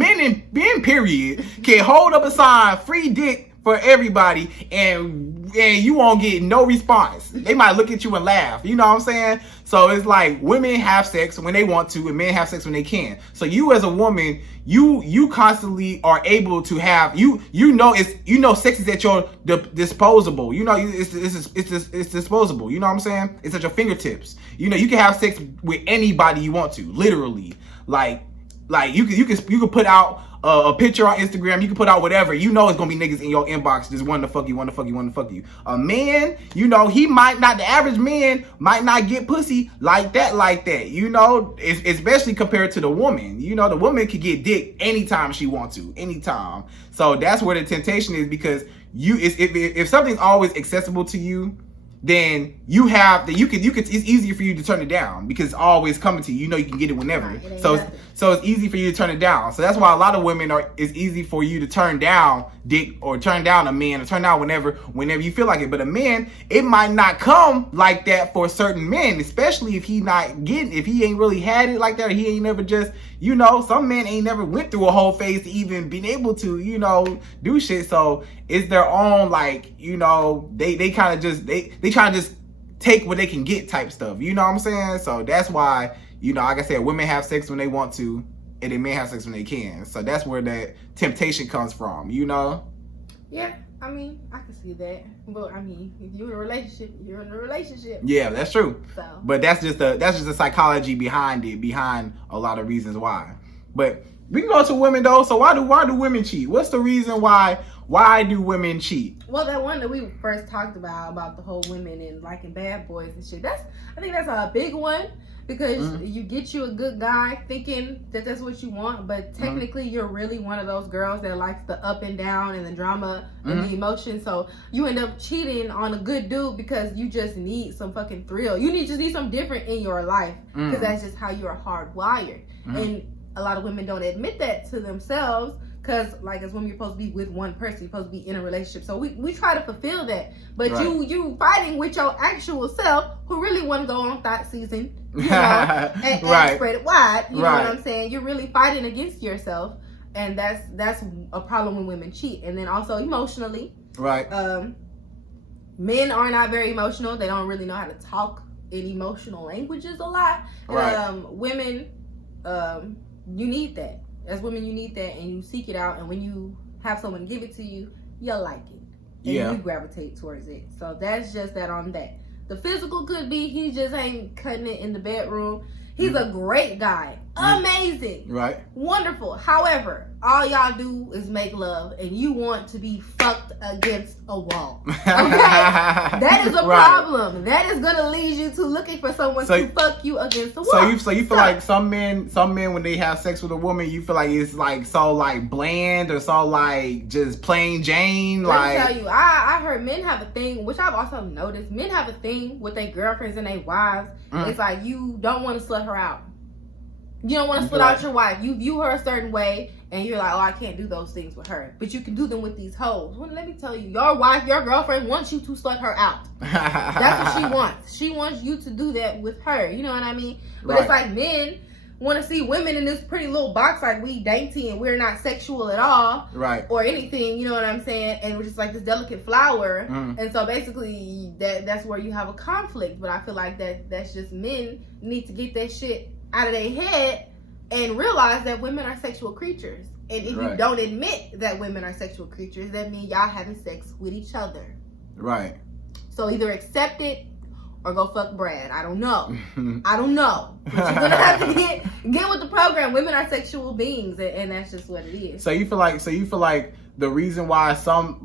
period, can hold up a sign, free dick for everybody, and you won't get no response. They might look at you and laugh. You know what I'm saying? So it's like women have sex when they want to, and men have sex when they can. So you as a woman, you constantly are able to have sex is at your disposable. You know, it's disposable. You know what I'm saying? It's at your fingertips. You know, you can have sex with anybody you want to, literally. Like Like you could put out a picture on Instagram, you can put out whatever, you know it's gonna be niggas in your inbox just wanting to fuck you. A man, you know, he might not, the average man might not get pussy like that, you know, especially compared to the woman. You know, the woman could get dick anytime she wants to, anytime. So that's where the temptation is, because if something's always accessible to you, then it's easier for you to turn it down because it's always coming to you. You know you can get it whenever. Right, so it's easy for you to turn it down. So that's why a lot of women it's easy for you to turn down dick or turn down a man or turn down whenever you feel like it. But a man, it might not come like that for certain men, especially if he ain't really had it like that, or he ain't never just, you know, some men ain't never went through a whole phase to even being able to, you know, do shit. So it's their own, like, you know, they kind of just, they try to just take what they can get type stuff. You know what I'm saying? So that's why, you know, like I said, women have sex when they want to, and they men have sex when they can. So that's where that temptation comes from, you know? Yeah, I mean, I can see that. But I mean, if you're in a relationship, you're in a relationship. Yeah, that's true. So. But that's just the psychology behind a lot of reasons why. But we can go to women though. So why do women cheat? What's the reason why do women cheat? Well, that one that we first talked about the whole women and liking bad boys and shit. I think that's a big one, because you get you a good guy thinking that that's what you want, but technically you're really one of those girls that likes the up and down and the drama and the emotion. So you end up cheating on a good dude because you just need some fucking thrill. You just need something different in your life, because that's just how you're hardwired. And a lot of women don't admit that to themselves, because like as women, you're supposed to be with one person, you're supposed to be in a relationship. So we try to fulfill that, but you fighting with your actual self, who really want to go on thought season, you know, and spread it wide. You know what I'm saying? You're really fighting against yourself, and that's a problem when women cheat. And then also emotionally, men are not very emotional. They don't really know how to talk in emotional languages a lot. Women, you need that. As women, you need that, and you seek it out. And when you have someone give it to you, you'll like it, and you gravitate towards it. So that's just that on that. The physical could be he just ain't cutting it in the bedroom. He's a great guy, amazing, wonderful. However, all y'all do is make love, and you want to be fucked against a wall. Okay, that is a problem. That is gonna lead you to looking for someone to fuck you against the wall. So you feel like some men when they have sex with a woman, you feel like it's like so like bland or so like just plain Jane. Let me tell you, I heard men have a thing, which I've also noticed. Men have a thing with their girlfriends and their wives. It's like you don't want to slut her out. You don't want to split out your wife. You view her a certain way, and you're like, oh, I can't do those things with her. But you can do them with these hoes. Well, let me tell you, your wife, your girlfriend wants you to slut her out. That's what she wants. She wants you to do that with her. You know what I mean? But it's like men want to see women in this pretty little box, like we dainty and we're not sexual at all. Or anything, you know what I'm saying? And we're just like this delicate flower. And so basically, that's where you have a conflict. But I feel like that's just men need to get that shit out of their head and realize that women are sexual creatures. And if you don't admit that women are sexual creatures, that means y'all having sex with each other. So either accept it or go fuck Brad. I don't know. But you're gonna have to get with the program. Women are sexual beings, and that's just what it is. So you feel like the reason why some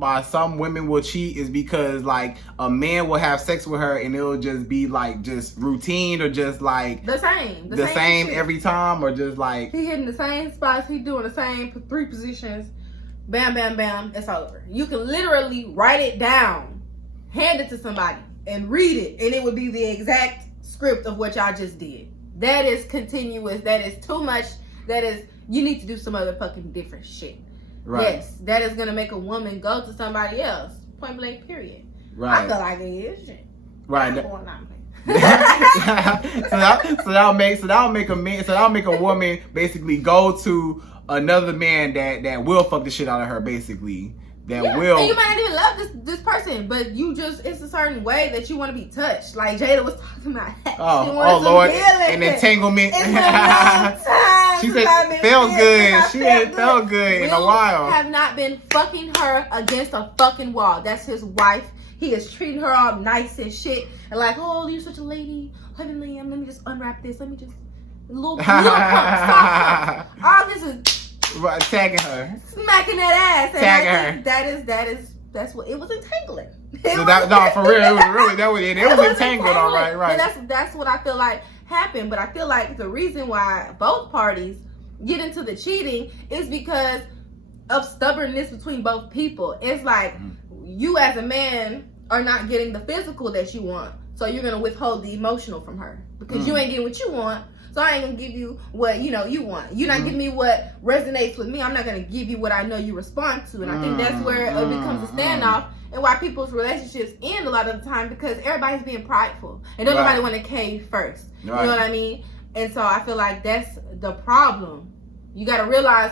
women will cheat is because like a man will have sex with her and it'll just be like just routine or just like the same every time, or just like he hitting the same spots, he doing the same 3 positions, bam bam bam, it's over. You can literally write it down, hand it to somebody and read it, and it would be the exact script of what y'all just did. That is continuous. That is too much. That is, you need to do some other fucking different shit. Yes, that is gonna make a woman go to somebody else. Point blank, period. I feel like it is shit. So that'll make a woman basically go to another man that will fuck the shit out of her, basically. And you might not even love this person, but it's a certain way that you want to be touched. Like Jada was talking about. Oh Lord, an entanglement. She said felt good. She ain't felt good in a while. Have not been fucking her against a fucking wall. That's his wife. He is treating her all nice and shit, and like, oh, you're such a lady. Let me just unwrap this. Let me little pump, soft pump. All this is right, tagging her, smacking that ass, and tagging her. That's what it was entangling. No, for real, it was really that was it. It was entangled, all right. And that's what I feel like happened. But I feel like the reason why both parties get into the cheating is because of stubbornness between both people. It's like you as a man are not getting the physical that you want, so you're gonna withhold the emotional from her because you ain't getting what you want. So I ain't gonna give you what you want. You're not giving me what resonates with me. I'm not gonna give you what I know you respond to. And I think that's where it becomes a standoff and why people's relationships end a lot of the time because everybody's being prideful and don't nobody want to cave first. You know what I mean? And so I feel like that's the problem. You got to realize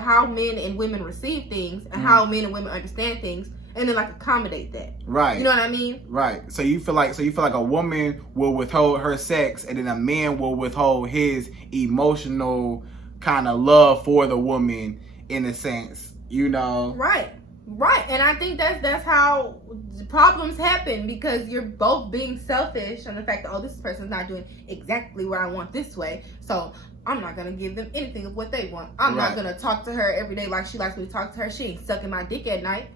how men and women receive things and how men and women understand things, and then like accommodate that. Right. You know what I mean? Right. So you feel like a woman will withhold her sex, and then a man will withhold his emotional kind of love for the woman, in a sense. You know. Right. Right. And I think that's how problems happen because you're both being selfish on the fact that this person's not doing exactly what I want this way, so I'm not going to give them anything of what they want. I'm not going to talk to her every day like she likes me to talk to her. She ain't sucking my dick at night.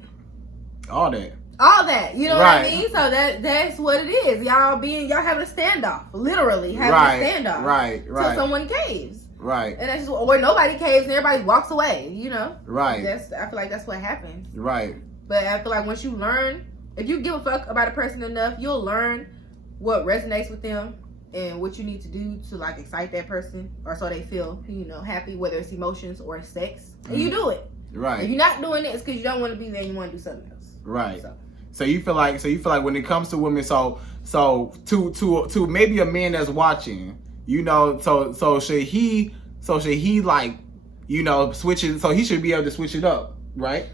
All that. You know what I mean? So that's what it is. Y'all having a standoff. Literally having a standoff. Right. Till someone caves. Right. And that's just, or nobody caves and everybody walks away, you know? Right. I feel like that's what happens. Right. But I feel like once you learn, if you give a fuck about a person enough, you'll learn what resonates with them and what you need to do to like excite that person or so they feel, happy, whether it's emotions or sex. And you do it. Right. If you're not doing it, it's because you don't want to be there and you want to do something else. Right. So you feel like when it comes to women, so to maybe a man that's watching, so should he like, switch it, so he should be able to switch it up, right?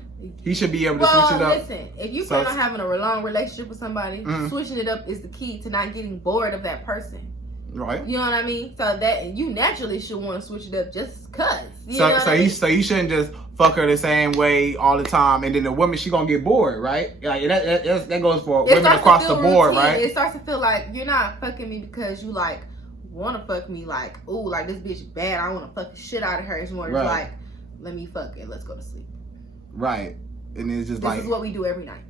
He should be able to switch it up. Listen, if you plan on having a long relationship with somebody, switching it up is the key to not getting bored of that person. Right. You know what I mean? So that you naturally should want to switch it up just cause. So you shouldn't just fuck her the same way all the time, and then the woman, she gonna get bored, right? Like that goes for women across the board, right? It starts to feel like you're not fucking me because you like want to fuck me, like, ooh, like this bitch is bad, I want to fuck the shit out of her. It's more just like, let me fuck it, let's go to sleep. Right. And it's just this is what we do every night.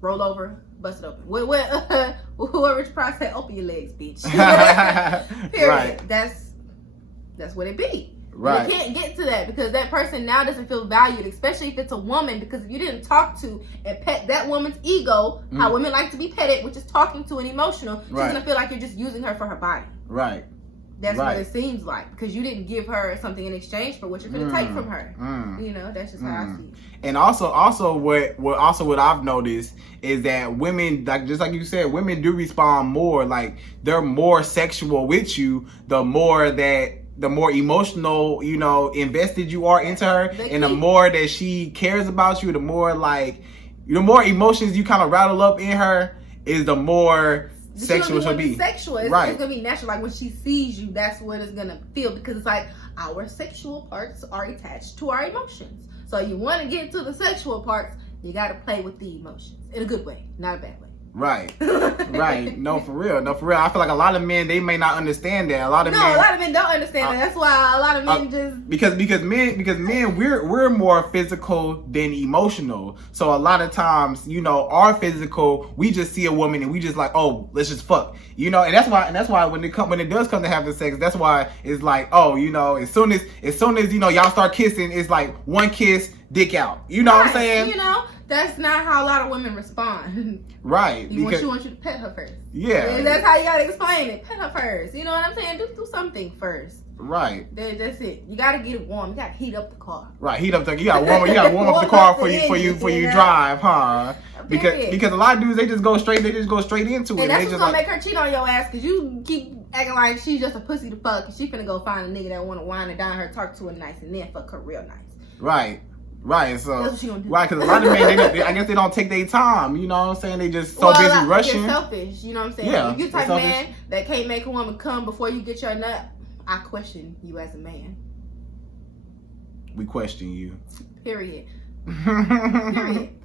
Roll over, bust it open. Whoever Rich Price said, open your legs, bitch. Period. Right. That's what it be. Right. You can't get to that because that person now doesn't feel valued, especially if it's a woman, because if you didn't talk to and pet that woman's ego, how women like to be petted, which is talking to and emotional, she's going to feel like you're just using her for her body. Right. That's what it seems like because you didn't give her something in exchange for what you're going to take from her. That's just how I see it. And also what I've noticed is that women, like just like you said, women do respond more, like they're more sexual with you the more emotional, invested you are into her, and the more that she cares about you, the more emotions you kind of rattle up in her, is the more sexual she'll be. Sexual. It's gonna be natural. Like when she sees you, that's what it's gonna feel because it's like our sexual parts are attached to our emotions. So you want to get to the sexual parts, you got to play with the emotions in a good way, not a bad way. Right. Right. No, for real. I feel like a lot of men, they may not understand that. A lot of men don't understand that. That's why a lot of men just because men we're more physical than emotional. So a lot of times, our physical, we just see a woman and we just like, oh, let's just fuck. And that's why when it does come to having sex, that's why it's like, oh, as soon as y'all start kissing, it's like one kiss, dick out. You know what I'm saying? That's not how a lot of women respond. Right. She wants you to pet her first. Yeah. And that's how you gotta explain it. Pet her first. You know what I'm saying? Do something first. Right. That's it. You gotta get it warm. You gotta heat up the car. Right. You gotta warm up the car for you drive, huh? Because a lot of dudes, they just go straight into it. And that's what's gonna make her cheat on your ass because you keep acting like she's just a pussy to fuck and she finna go find a nigga that wanna wine and dine her, talk to her nice, and then fuck her real nice. Right. Right, so because a lot of men, I guess they don't take their time. You know what I'm saying? They just so busy rushing. You're selfish. You know what I'm saying? Yeah, if you type man that can't make a woman come before you get your nut, I question you as a man. We question you. Period. Period.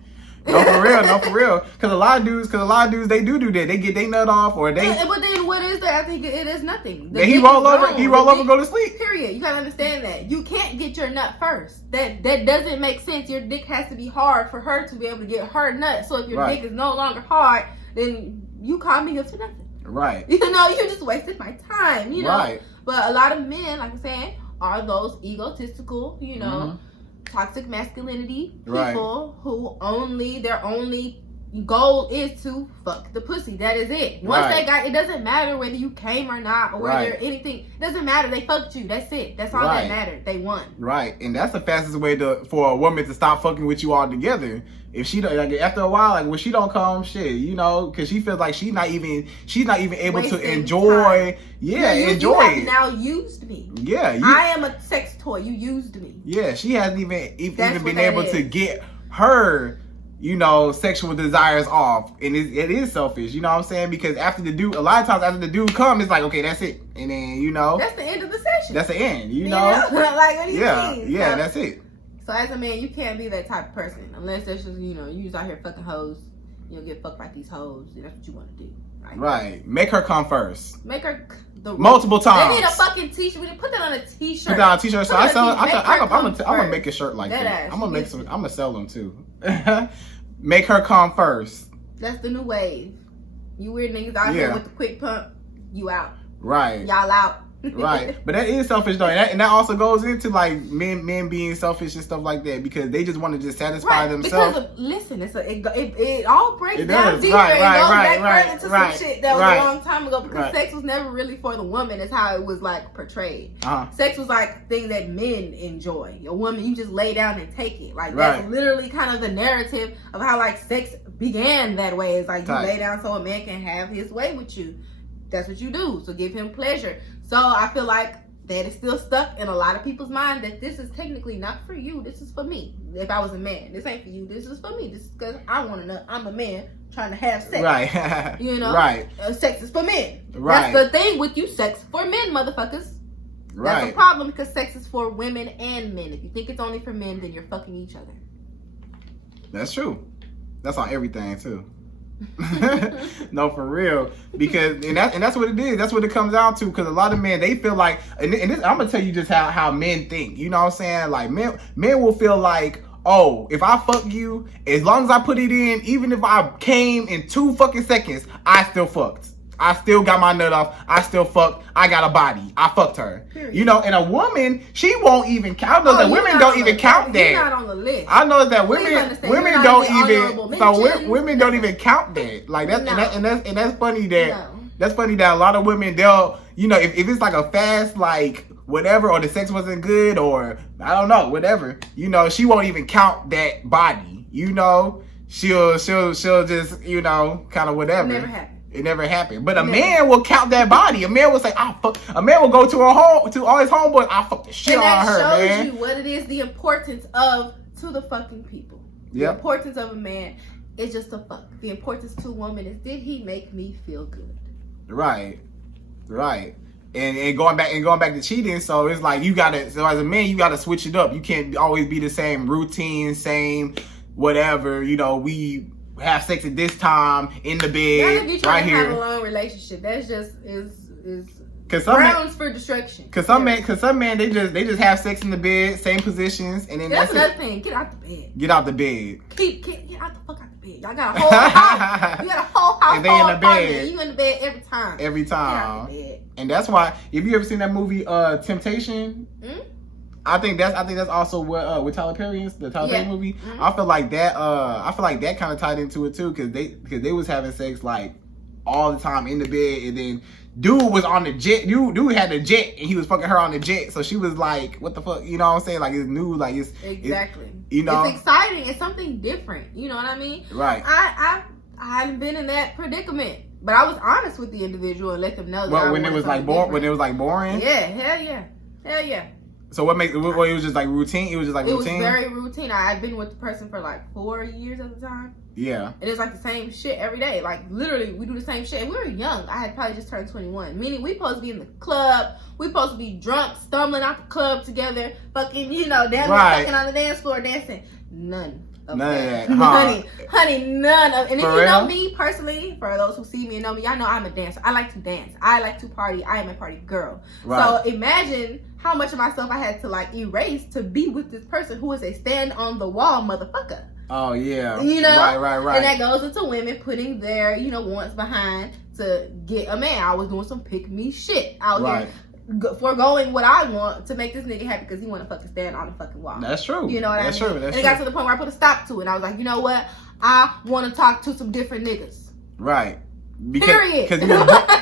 No, for real. Because a lot of dudes, they do that. They get their nut off, or they. But then what is there? I think it is nothing. He roll over, and go to sleep. Period. You gotta understand that you can't get your nut first. That doesn't make sense. Your dick has to be hard for her to be able to get her nut. So if your dick is no longer hard, then you call me up to nothing. Right. You just wasted my time. Right. But a lot of men, like I'm saying, are those egotistical, toxic masculinity people who their only goal is to fuck the pussy. That is it. Once they got, it doesn't matter whether you came or not or whether anything. It doesn't matter. They fucked you. That's it. That's all that mattered. They won. Right. And that's the fastest way for a woman to stop fucking with you altogether. If she don't, like, after a while, like when she don't come, shit, because she feels like she's not even able to enjoy. Time. Yeah, enjoy you have now used me. Yeah, I am a sex toy. You used me. Yeah, she hasn't even been able to get her, sexual desires off, and it is selfish. You know what I'm saying? Because a lot of times after the dude comes, it's like, okay, that's it, and then that's the end of the session. That's the end. Like, what do you mean? Yeah, that's it. So as a man, you can't be that type of person unless that's just you just out here fucking hoes. You'll get fucked by these hoes, and that's what you want to do. Right. Make her come first. Make her multiple times. They need a fucking t-shirt. We put that on a t-shirt. Put that on a t-shirt. So I'm gonna make a shirt like that. I'm gonna sell them too. Make her come first. That's the new wave. You weird niggas out here with the quick pump. You out. Right. Y'all out. Right, but that is selfish though, and that also goes into like men being selfish and stuff like that because they just want to just satisfy themselves. Because listen, it all breaks down deeper and goes back further to some shit that was a long time ago because sex was never really for the woman. It's how it was like portrayed. Sex was like a thing that men enjoy. A woman, you just lay down and take it. Like that's literally kind of the narrative of how like sex began that way. It's like you lay down so a man can have his way with you. That's what you do. So give him pleasure. So I feel like that is still stuck in a lot of people's mind that this is technically not for you. This is for me. If I was a man, this ain't for you. This is for me. This is because I want to know. I'm a man trying to have sex. Right. Right. Sex is for men. Right. That's the thing with you. Sex for men, motherfuckers. Right. That's a problem because sex is for women and men. If you think it's only for men, then you're fucking each other. That's true. That's on everything too. No, for real, because that's what it is. That's what it comes down to. Because a lot of men, they feel like, and this, I'm gonna tell you just how men think. You know what I'm saying? Like men will feel like, oh, if I fuck you, as long as I put it in, even if I came in 2 fucking seconds, I still fucked. I still got my nut off. I still fucked. I got a body. I fucked her. Period. And a woman, she won't even count. I know that women don't even count that. You're not on the list. I know that women don't even. So women don't even count that. Like that, and that's funny that that's funny that a lot of women they'll if it's like a fast like whatever or the sex wasn't good or I don't know whatever she won't even count that body. She'll just kind of whatever. Never happened. It never happened. But a man will count that body. A man will say, a man will go to all his homeboys, I fuck the shit on her, man. And that shows you what it is, the importance to the fucking people. The importance of a man is just to fuck. The importance to a woman is, did he make me feel good? Right. And going back to cheating, so it's like so as a man, you gotta switch it up. You can't always be the same routine, same whatever, we have sex at this time in the bed, if you try to have a long relationship, that's just is grounds for destruction. Cause some men they just have sex in the bed, same positions, and then that's another thing. Get out the bed. Get out the bed. Get out the fuck out the bed. Y'all got a whole house. You got a whole house. And they in the bed. You in the bed every time. Every time. Get out the bed. And that's why. If you ever seen that movie, Temptation. Mm-hmm. I think that's also what with Tyler Perry, the Tyler Perry movie. Mm-hmm. I feel like that kind of tied into it too, because they was having sex like all the time in the bed, and then dude was on the jet. Dude had the jet, and he was fucking her on the jet. So she was like, "What the fuck?" You know what I'm saying? Like it's new, like it's exactly. It's exciting. It's something different. You know what I mean? Right. I hadn't been in that predicament, but I was honest with the individual and let them know. Well, when it was like boring. Yeah, hell yeah. So what it was just like routine? It was just like routine? It was very routine. I had been with the person for like 4 years at the time. Yeah. And it was like the same shit every day. Like literally we do the same shit. And we were young. I had probably just turned 21. Meaning we supposed to be in the club. We supposed to be drunk, stumbling out the club together, fucking, dancing, fucking on the dance floor, dancing. None. of None that. of that. Honey, none of. And if For you know real? me personally, for those who see me and know me, y'all know I'm a dancer. I like to dance. I like to party. I am a party girl. Right. So imagine how much of myself I had to like erase to be with this person who is a stand on the wall motherfucker. Oh yeah. You know? Right. And that goes into women putting their, wants behind to get a man. I was doing some pick me shit out Right. here, foregoing what I want to make this nigga happy because he want to fucking stand on the fucking wall. That's true. You know what That's I mean? true. That's and true. it got to the point where I put a stop to it. And I was like, you know what? I want to talk to some different niggas. Right. Period. Because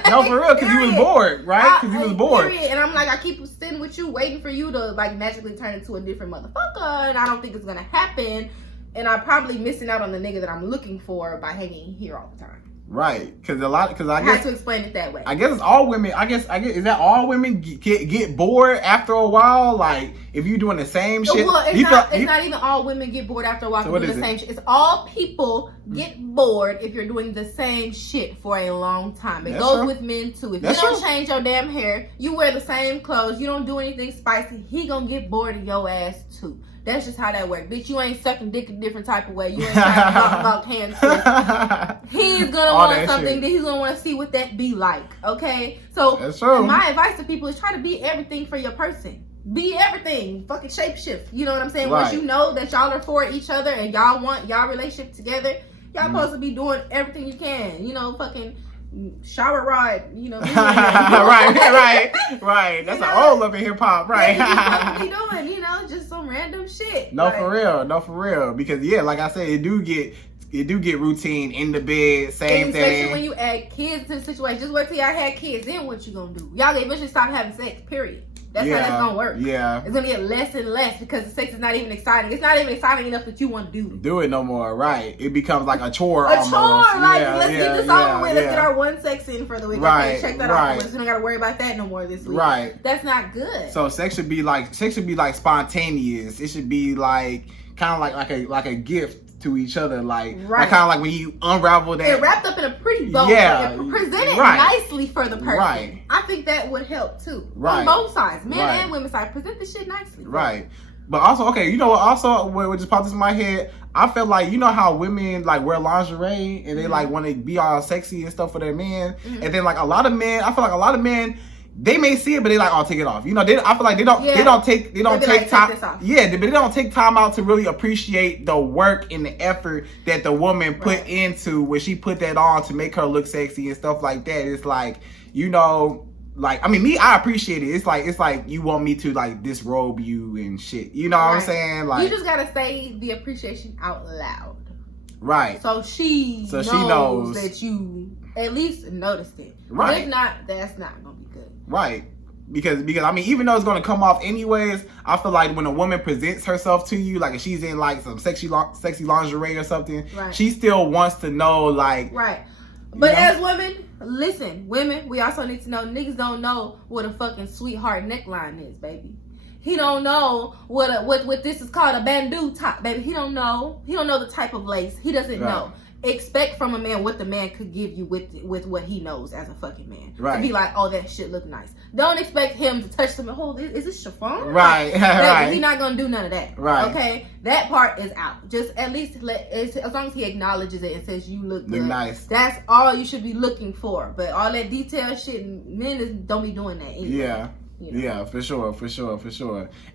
no, for real, because he was bored, right? Because he was bored. Period. And I'm like, I keep sitting with you, waiting for you to like magically turn into a different motherfucker, and I don't think it's gonna happen. And I'm probably missing out on the nigga that I'm looking for by hanging here all the time. Right. Because I I had guess to explain it that way. I guess it's all women. I guess is that all women get bored after a while? Like if you're doing the same shit. Well, it's not even all women get bored after a while So to do the same shit. It's all people get bored if you're doing the same shit for a long time. It That's goes true. with men too. If That's you don't true. change your damn hair, you wear the same clothes, you don't do anything spicy, he gonna get bored of your ass too. That's just how that works. Bitch, you ain't sucking dick a different type of way. You ain't trying to talk about hands. He's gonna All want that something shit. that he's gonna want to see what that be like. Okay? So That's true. my advice to people is try to be everything for your person. Be everything. Fucking shape shift. You know what I'm saying? Right. Once you know that y'all are for each other and y'all want y'all relationship together, y'all supposed to be doing everything you can. Fucking shower rod, right. That's an old up in hip hop, right? Yeah, you supposed to be doing, just some random shit. No, Like, for real. Because like I said, it do get routine in the bed, same especially thing. when you add kids to the situation. Just wait till y'all had kids, then what you gonna do? Y'all gonna eventually stop having sex, period. That's how that's gonna work. Yeah. It's gonna get less and less because the sex is not even exciting. It's not even exciting enough that you want to Do it no more, right? It becomes like a chore A almost. chore, like Yeah, let's get this over with. Let's get our one sex in for the week. Right, Okay, check that right. off. We don't gotta worry about that no more this week. Right. That's not good. So sex should be like spontaneous. It should be like kind of like a gift to each other, like Right. kind of like when you unravel that. It wrapped up in a pretty bow. Yeah, Like, present it right. nicely for the person. Right. I think that would help too. Right. On both sides, men Right. and women's side. Present the shit nicely. Right. But also, okay, you know what? Also, what just popped this in my head, I felt like, you know how women like wear lingerie and they like want to be all sexy and stuff for their men, and then like a lot of men, I feel like a lot of men, they may see it, but they like, I'll take it off. I feel like they don't take They'll be take like, time. "Take this off." Yeah, but they don't take time out to really appreciate the work and the effort that the woman put Right. into when she put that on to make her look sexy and stuff like that. It's like, like, I mean, me, I appreciate it. It's like you want me to like disrobe you and shit. You know what I'm Right. saying? Like, You just gotta say the appreciation out loud. right. So she knows. knows that you at least noticed it. Right. If not, that's not gonna be good. Right. Because I mean, even though it's gonna come off anyways, I feel like when a woman presents herself to you, like if she's in like some sexy lingerie or something, Right. she still wants to know, like, Right. But know? as women, listen, women, we also need to know niggas don't know what a fucking sweetheart neckline is, baby. He don't know what this is called, a bandeau top, baby. He don't know. He don't know the type of lace. He doesn't Right. know. Expect from a man what the man could give you with what he knows as a fucking man. Right. To be like, oh, that shit look nice. Don't expect him to touch them and hold it. Is this chiffon? Right. Like, Right. He's not gonna do none of that. Right. Okay. That part is out. Just at least as long as he acknowledges it and says you look good. Look nice. That's all you should be looking for. But all that detail shit, men don't be doing that anyway. Yeah. You know? Yeah, for sure.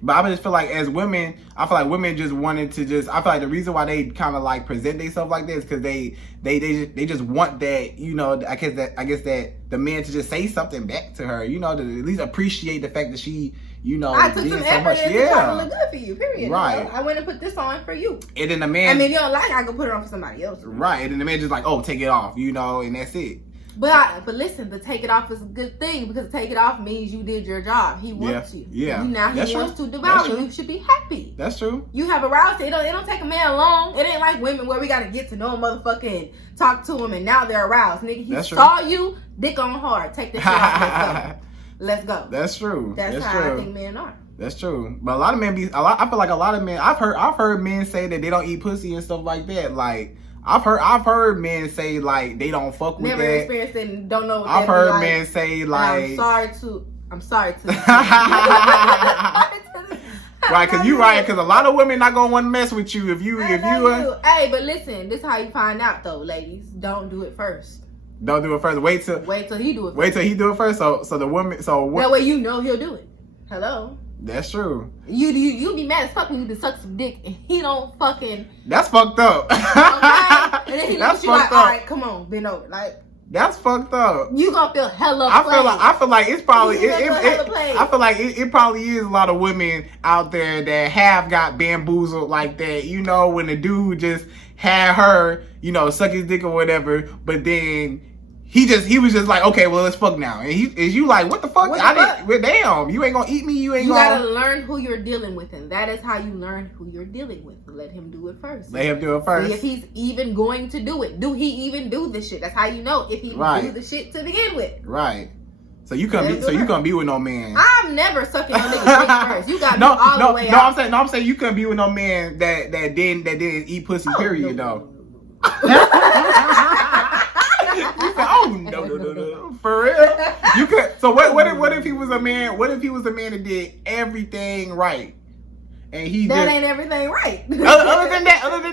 But I just feel like as women, I feel like women just wanted to I feel like the reason why they kind of like present themselves like this because they just want that, I guess that the man to just say something back to her, to at least appreciate the fact that she, I took did some so effort much. and it's trying to look good for you, period. Right. I went and put this on for you. And then the man, I mean, if you don't like it, I can put it on for somebody else. right? And then the man just like, oh, take it off, and that's it. But listen, the take it off is a good thing because take it off means you did your job. He wants you. Yeah. Now he That's wants true. to That's devour you. true. You should be happy. That's true. You have aroused it. It don't take a man long. It ain't like women where we gotta get to know a motherfucker and talk to him and now they're aroused. Nigga, he That's true. saw you, dick on hard. Take the shit off. Let's go. That's true. That's how true. I think men are. That's true. But a lot of men I feel like a lot of men, I've heard men say that they don't eat pussy and stuff like that. Like I've heard men say like they don't fuck with Never that. experienced it and don't know what I've that heard be like. men say And like I'm sorry to Right, because you right, because a lot of women not gonna want to mess with you if you. Hey, but listen, this is how you find out though, ladies. Don't do it first. Don't do it first. Wait till he do it. Wait till he do it first. So the woman. That way you know he'll do it. Hello. That's true. You be mad as fuck when you suck some dick and he don't fucking. That's fucked up. Okay? And then he looks at you like, up. all right, come on, bend over, like. That's fucked up. You gonna feel hella. I feel like it's probably. I feel like it probably is a lot of women out there that have got bamboozled like that. You know, when the dude just had her, you know, suck his dick or whatever, but then. He was just like, okay, well, let's fuck now. And you like, what the fuck? Damn, you ain't gonna eat me. You gotta learn who you're dealing with, and that is how you learn who you're dealing with. Let him do it first. Let him do it first. See if he's even going to do it. Do he even do the shit? That's how you know if he do the shit to begin with. Right. So you couldn't be with no man. I'm never sucking no nigga dick first. You got all the way out. I'm saying you couldn't be with no man that didn't eat pussy. Period, though. Oh no, for real. You could. So what if he was a man? What if he was a man that did everything right, and ain't everything right. other than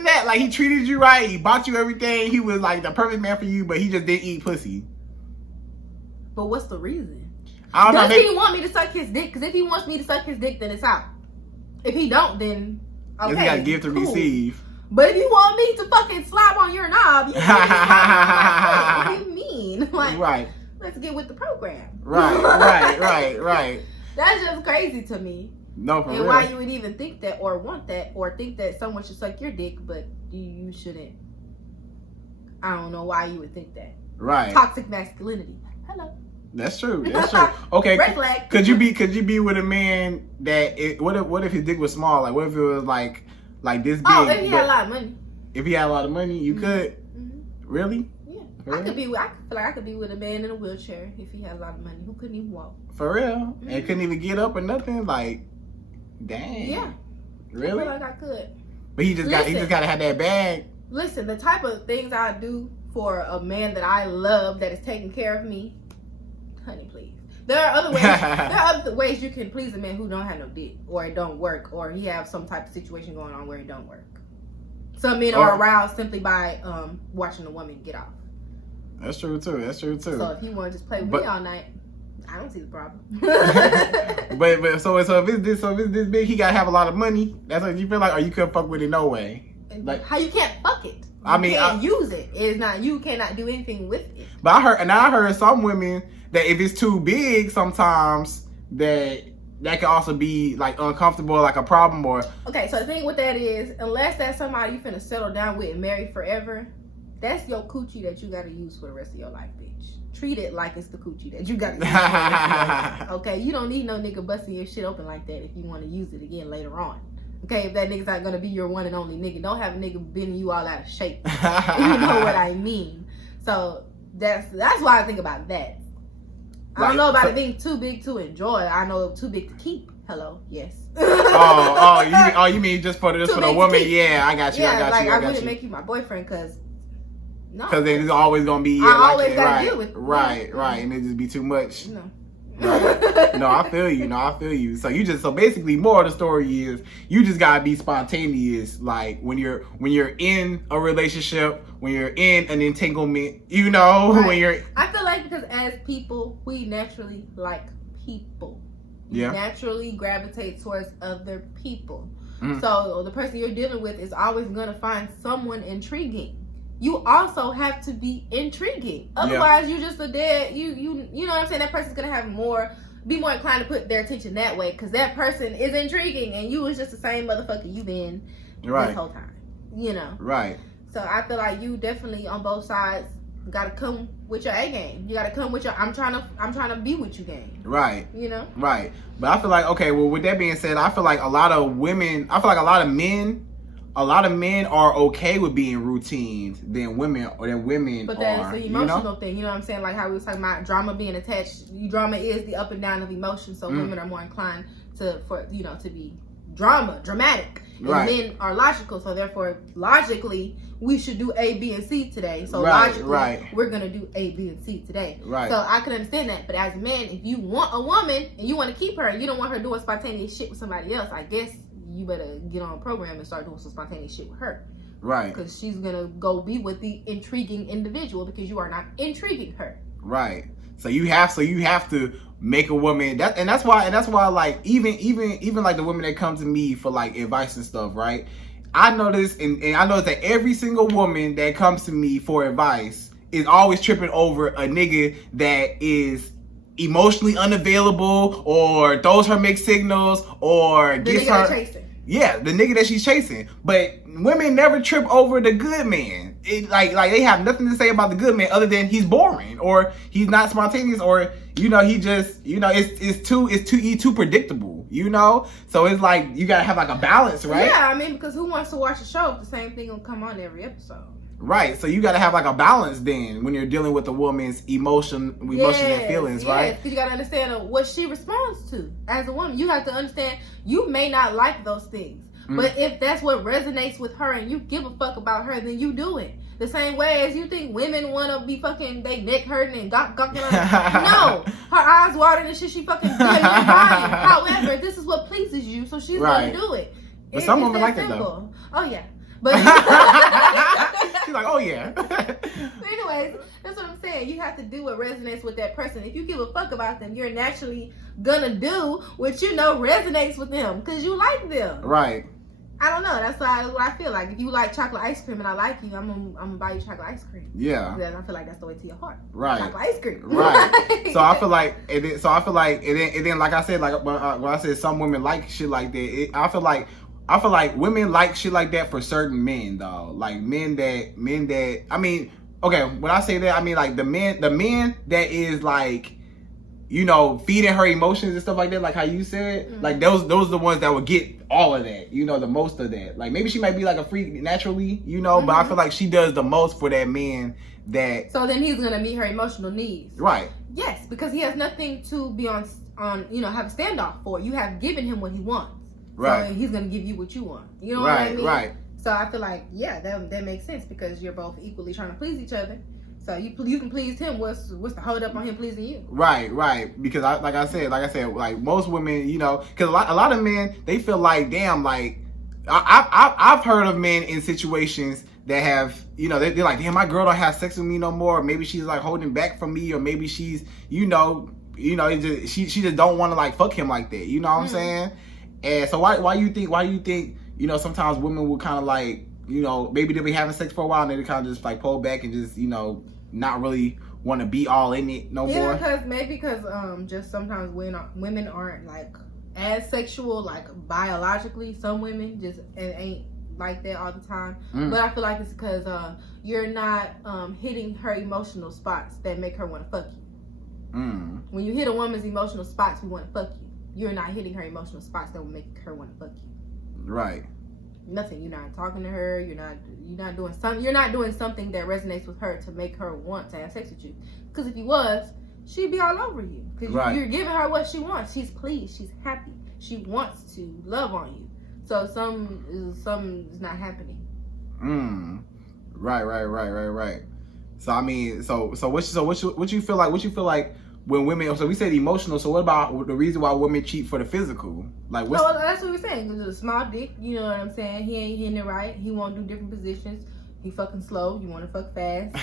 that, like he treated you right, he bought you everything, he was like the perfect man for you, but he just didn't eat pussy. But what's the reason? I don't know. Does he want me to suck his dick? Because if he wants me to suck his dick, then it's out. If he don't, then okay. He got give to receive. But if you want me to fucking slap on your knob, what do you mean? Like, right. Let's get with the program. Right. That's just crazy to me. No, for real. And why you would even think that or want that or think that someone should suck your dick, but you shouldn't. I don't know why you would think that. Right. Toxic masculinity. Hello. That's true. Okay. Red flag. Could you be with a man that what if his dick was small? Like what if it was like this big? Oh, if he had a lot of money. If he had a lot of money, you could. Mm-hmm. Really? Yeah. I feel like I could be with a man in a wheelchair if he had a lot of money who couldn't even walk. For real? Mm-hmm. And couldn't even get up or nothing? Like, dang. Yeah. Really? I feel like I could. But he just gotta have that bag. Listen, the type of things I do for a man that I love that is taking care of me, honey, please. There are other ways you can please a man who don't have no dick or it don't work or he have some type of situation going on where it don't work. Some men are aroused simply by watching a woman get off. That's true too. So if he want to just play with me all night, I don't see the problem. but so if it's this big, he gotta have a lot of money. That's what you feel like, or you couldn't fuck with it no way. Like how you can't fuck it? You can't use it. It's not. You cannot do anything with it. But I heard some women that if it's too big, sometimes that can also be like uncomfortable, like a problem or. Okay, so the thing with that is, unless that's somebody you finna settle down with and marry forever, that's your coochie that you gotta use for the rest of your life, bitch. Treat it like it's the coochie that you gotta use for the rest of your life. Okay, you don't need no nigga busting your shit open like that if you want to use it again later on. Okay, if that nigga's not gonna be your one and only nigga, don't have a nigga bending you all out of shape. You know what I mean? So that's why I think about that. I don't know about it being too big to enjoy. I know too big to keep. Hello, yes. You mean just for the woman? Yeah, I got you. Yeah, I wouldn't make you my boyfriend because. No. Because there's always gonna be. I always gotta deal with it. Right, and it just be too much. No. Right. No, I feel you. So basically, more of the story is you just gotta be spontaneous. Like when you're in a relationship, when you're in an entanglement, right. When you're. I feel like because as people, we naturally like people. Yeah. Naturally gravitate towards other people. Mm. So the person you're dealing with is always gonna find someone intriguing. You also have to be intriguing. Otherwise, you just a dead. You know what I'm saying? That person's gonna have be more inclined to put their attention that way because that person is intriguing, and you was just the same motherfucker you been this whole time. Right. So I feel like you definitely on both sides gotta come with your A game. You gotta come with your I'm trying to be with you game. Right. Right. But I feel like with that being said, I feel like a lot of men are okay with being routines than women are. But that's the emotional thing, you know what I'm saying? Like how we was talking about drama being attached. Drama is the up and down of emotion, so women are more inclined to be dramatic. And men are logical, so therefore logically we should do A, B, and C today. So logically we're gonna do A, B, and C today. Right. So I can understand that. But as a man, if you want a woman and you want to keep her and you don't want her doing spontaneous shit with somebody else, I guess you better get on a program and start doing some spontaneous shit with her. Right. Because she's gonna go be with the intriguing individual because you are not intriguing her. Right. So you have to make a woman that's why like even like the women that come to me for like advice and stuff, right? I notice and I notice that every single woman that comes to me for advice is always tripping over a nigga that is emotionally unavailable or throws her mixed signals or The gets nigga her chasing. Yeah, the nigga that she's chasing. But women never trip over the good man. Like they have nothing to say about the good man other than he's boring or he's not spontaneous or he just it's too predictable. So it's like you gotta have like a balance, right? Yeah, I mean, because who wants to watch a show if the same thing will come on every episode? Right, so you got to have like a balance then when you're dealing with a woman's emotions and feelings, right? Because you got to understand what she responds to as a woman. You have to understand you may not like those things, but if that's what resonates with her and you give a fuck about her, then you do it. The same way as you think women want to be fucking, they neck hurting and gawking on her. No, her eyes watering and shit, she fucking buying. However, this is what pleases you, so she's going to do it. But some women like it though. Oh yeah. But she's like, oh yeah. Anyways, that's what I'm saying. You have to do what resonates with that person. If you give a fuck about them, you're naturally gonna do what resonates with them because you like them. Right. I don't know. That's what I feel like. If you like chocolate ice cream and I like you, I'm gonna buy you chocolate ice cream. Yeah. Because I feel like that's the way to your heart. Right. Chocolate ice cream. Right. So I feel like, and then like I said, like when I said some women like shit like that. I feel like women like shit like that for certain men, though. Like men that I mean, okay, when I say that, I mean like the men that is like, feeding her emotions and stuff like that, like how you said, like those are the ones that would get all of that, the most of that. Like maybe she might be like a freak naturally, but I feel like she does the most for that man that. So then he's gonna meet her emotional needs. Right. Yes, because he has nothing to be on have a standoff for. You have given him what he wants. Right. So he's gonna give you what you want. You know what I mean? Right. So I feel like that makes sense because you're both equally trying to please each other. So you can please him. What's the hold up on him pleasing you? Right. Because like I said, like most women, because a lot of men, they feel like, damn, like I've heard of men in situations that have, they're like, damn, my girl don't have sex with me no more. Or maybe she's like holding back from me, or maybe she's, she just don't want to like fuck him like that. You know what I'm saying? And so why you think sometimes women will kind of like, maybe they'll be having sex for a while and they kind of just like pull back and just, not really want to be all in it no more? Because just sometimes women aren't like as sexual, like biologically. Some women just ain't like that all the time. But I feel like it's because you're not hitting her emotional spots that make her want to fuck you. When you hit a woman's emotional spots, we want to fuck you. You're not hitting her emotional spots that will make her want to fuck you. Right. Nothing. You're not talking to her. You're not doing something that resonates with her to make her want to have sex with you. Because if you was, she'd be all over you. Because you're giving her what she wants. She's pleased. She's happy. She wants to love on you. So some is not happening. Right. So I mean, so what you feel like when women? So we said emotional. So what about the reason why women cheat for the physical? Like what's? No, that's what we're saying. It's a small dick. You know what I'm saying? He ain't hitting it right. He won't do different positions. He fucking slow. You want to fuck fast.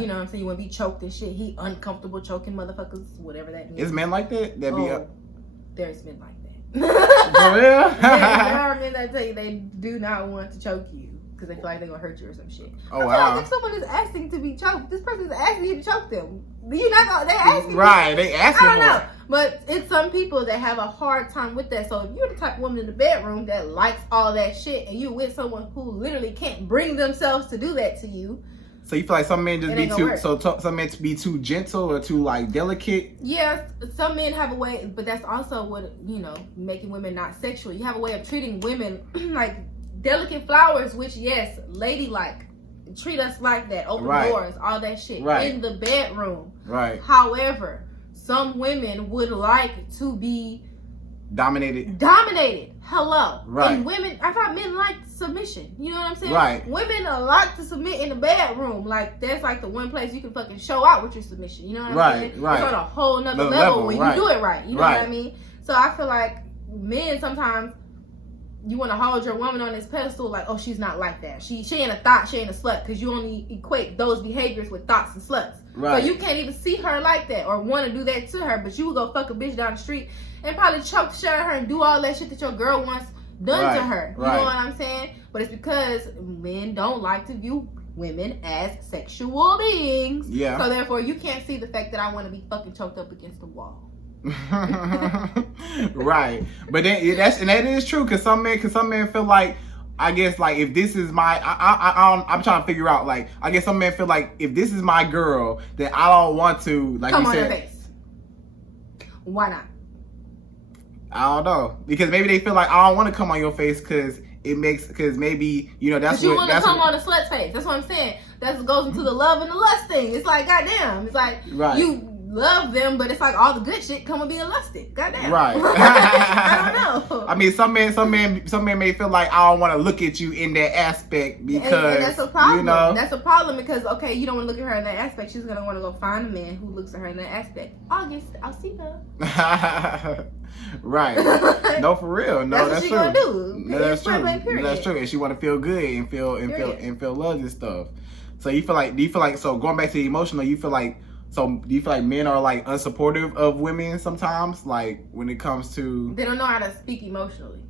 You know what I'm saying? You want to be choked and shit. He uncomfortable choking motherfuckers. Whatever that means. Is men like that? There's men like that. For real? There are men that tell you they do not want to choke you because they feel like they're gonna hurt you or some shit. Oh wow! Like if someone is asking to be choked, this person is asking you to choke them. You're not gonna. They asking. Right? They asking. I don't know, but it's some people that have a hard time with that. So if you're the type of woman in the bedroom that likes all that shit, and you're with someone who literally can't bring themselves to do that to you. So you feel like some men just be too, some men be too gentle or too like delicate? Yes, some men have a way, but that's also what, making women not sexual. You have a way of treating women like delicate flowers, which yes, ladylike. Treat us like that. Open doors, all that shit. In the bedroom. Right. However, some women would like to be dominated. Hello. Right. And women, I thought men like submission. You know what I'm saying? Right. Women like to submit in the bedroom. Like that's like the one place you can fucking show out with your submission. You know what I'm saying? Right. It's on a whole nother level when you do it right. You know what I mean? So I feel like men sometimes you want to hold your woman on this pedestal like, oh, she's not like that. She ain't a thought, she ain't a slut, because you only equate those behaviors with thoughts and sluts. Right. So you can't even see her like that or want to do that to her, but you would go fuck a bitch down the street and probably choke the shit out of her and do all that shit that your girl wants done to her. You know what I'm saying? But it's because men don't like to view women as sexual beings. Yeah. So therefore, you can't see the fact that I want to be fucking choked up against the wall. Right, but then that is true, because some men feel like, I guess, like, if this is my, I'm trying to figure out, like, I guess some men feel like if this is my girl, then I don't want to, like, come you on said, her face. Why not? I don't know, because maybe they feel like I don't want to come on your face because maybe, you know, that's but you what want to come on a slut's face. That's what I'm saying. That goes into the love and the lust thing. It's like, goddamn, it's like you love them, but it's like all the good shit come with being lusted. Goddamn. Right. I don't know. I mean, some men may feel like I don't want to look at you in that aspect because and that's a problem. You know? That's a problem because, okay, you don't want to look at her in that aspect. She's gonna want to go find a man who looks at her in that aspect. I'll see her. Right. No, for real. No, that's true. Gonna do. No, that's true. That's true. And she want to feel good and feel loved and stuff. So do you feel like so going back to the emotional, do you feel like men are like unsupportive of women sometimes, like when it comes to, they don't know how to speak emotionally.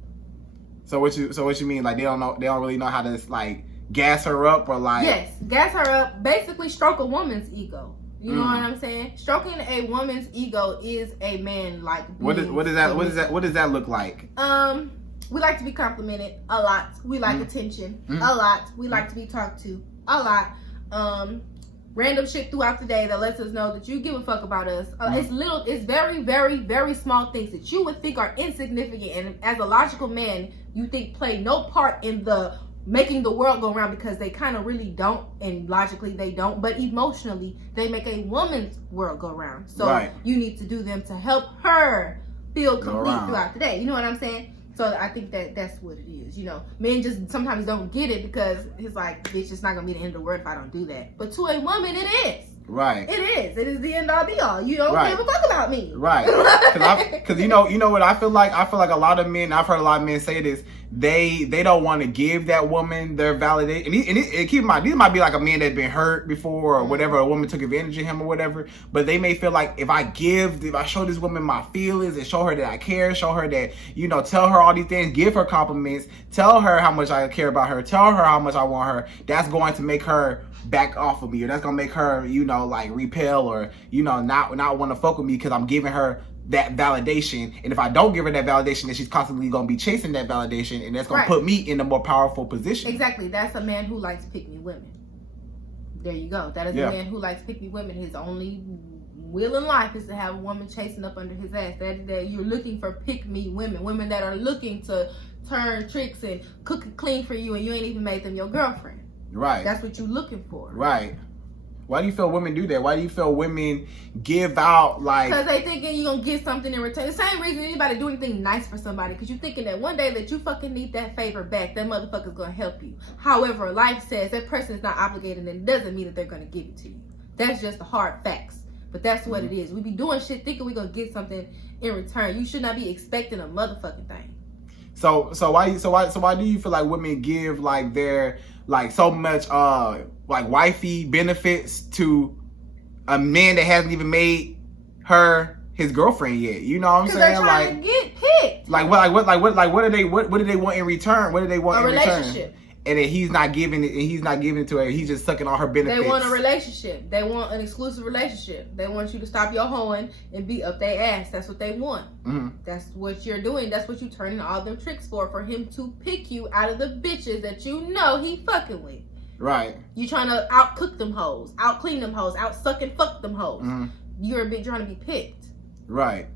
So what you mean, like they don't really know how to like gas her up, or like, yes, gas her up, basically stroke a woman's ego. You know what I'm saying? Stroking a woman's ego is a man like. What does that look like? We like to be complimented a lot. We like attention a lot. We like to be talked to a lot. Random shit throughout the day that lets us know that you give a fuck about us. It's very, very, very small things that you would think are insignificant, and as a logical man, you think play no part in the making the world go around, because they kind of really don't, and logically they don't, but emotionally they make a woman's world go around. So you need to do them to help her feel complete throughout the day. You know what I'm saying? So I think that's what it is. You know, men just sometimes don't get it because it's like, bitch, it's not gonna be the end of the world if I don't do that. But to a woman, it is. Right. It is. It is the end all be all. You don't give a fuck about me. Right. Because you know what I feel like. I feel like a lot of men. I've heard a lot of men say this. They don't want to give that woman their validation. And keep in mind, these might be like a man that's been hurt before or whatever. A woman took advantage of him or whatever. But they may feel like if I show this woman my feelings and show her that I care, show her that, you know, tell her all these things, give her compliments, tell her how much I care about her, tell her how much I want her, that's going to make her back off of me, or that's gonna make her, you know, like repel, or, you know, not want to fuck with me because I'm giving her that validation. And if I don't give her that validation, then she's constantly gonna be chasing that validation, and that's gonna put me in a more powerful position. Exactly. That's a man who likes pick-me women. There you go. That is a man who likes pick-me women. His only will in life is to have a woman chasing up under his ass. That you're looking for pick-me women that are looking to turn tricks and cook and clean for you, and you ain't even made them your girlfriend. Right. That's what you're looking for. Right. Why do you feel women do that? Why do you feel women give out, like... Because they thinking you're going to get something in return. The same reason anybody do anything nice for somebody. Because you're thinking that one day that you fucking need that favor back, that motherfucker's going to help you. However, life says that person is not obligated, and it doesn't mean that they're going to give it to you. That's just the hard facts. But that's what it is. We be doing shit thinking we're going to get something in return. You should not be expecting a motherfucking thing. So why do you feel like women give like their like so much like wifey benefits to a man that hasn't even made her his girlfriend yet? You know what I'm saying? They're trying to get picked. What do they want in return? What do they want in return? Relationship. And then he's not giving it to her. He's just sucking all her benefits. They want a relationship. They want an exclusive relationship. They want you to stop your hoeing and be up their ass. That's what they want. That's what you're doing. That's what you turning all them tricks for him to pick you out of the bitches that you know he fucking with. Right. You trying to out cook them hoes, out clean them hoes, out suck and fuck them hoes. You're a bit trying to be picked. Right.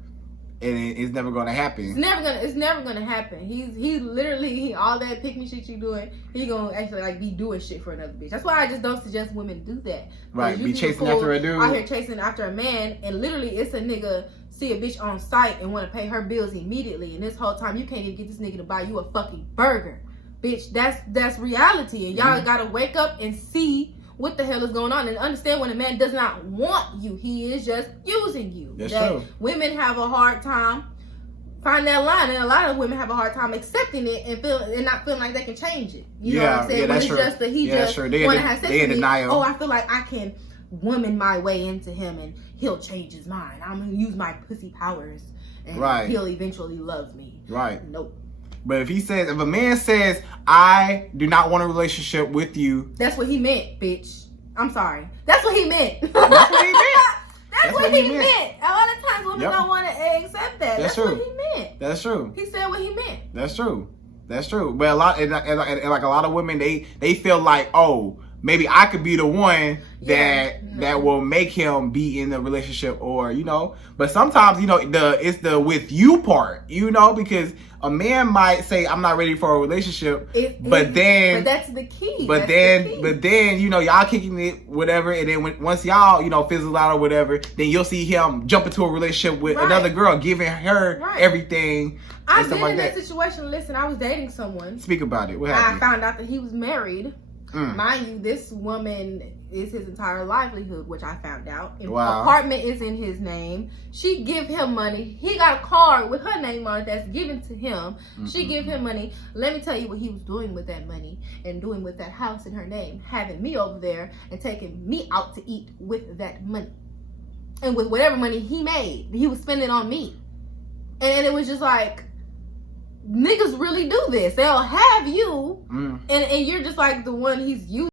And it's never gonna happen. It's never gonna happen. He's literally all that pick me shit you doing. He gonna actually like be doing shit for another bitch. That's why I just don't suggest women do that. Right. Be chasing after a dude. Out here chasing after a man, and literally it's a nigga see a bitch on site and want to pay her bills immediately, and this whole time you can't even get this nigga to buy you a fucking burger, bitch. That's reality, and y'all gotta wake up and see what the hell is going on and understand when a man does not want you, he is just using you. That's true. Women have a hard time find that line, and a lot of women have a hard time accepting it and not feeling like they can change it. You know what I'm saying? Yeah, that's when true. it's just that he just want to have sex with me. Oh, I feel like I can woman my way into him and he'll change his mind. I'm gonna use my pussy powers and he'll eventually love me. Right. Nope. But if a man says, I do not want a relationship with you, that's what he meant, bitch. I'm sorry. That's what he meant. That's what he meant. That's what he meant. A lot of times women don't want to accept that. That's what he meant. That's true. He said what he meant. That's true. That's true. But a lot, and like a lot of women, they feel like, oh, maybe I could be the one that will make him be in the relationship, or you know. But sometimes, you know, it's the with you part, you know, because a man might say, I'm not ready for a relationship, but that's the key. But then, you know, y'all kicking it, whatever, and then once y'all, you know, fizzle out or whatever, then you'll see him jump into a relationship with another girl, giving her everything. I've been in that situation. Listen, I was dating someone. Speak about it. What happened? I found out that he was married. Mind you, this woman is his entire livelihood, which I found out. Apartment is in his name. She give him money. He got a card with her name on it that's given to him. She give him money. Let me tell you what he was doing with that money and doing with that house in her name. Having me over there and taking me out to eat with that money. And with whatever money he made, he was spending on me. And it was just like, niggas really do this. They'll have you, and you're just like the one he's using.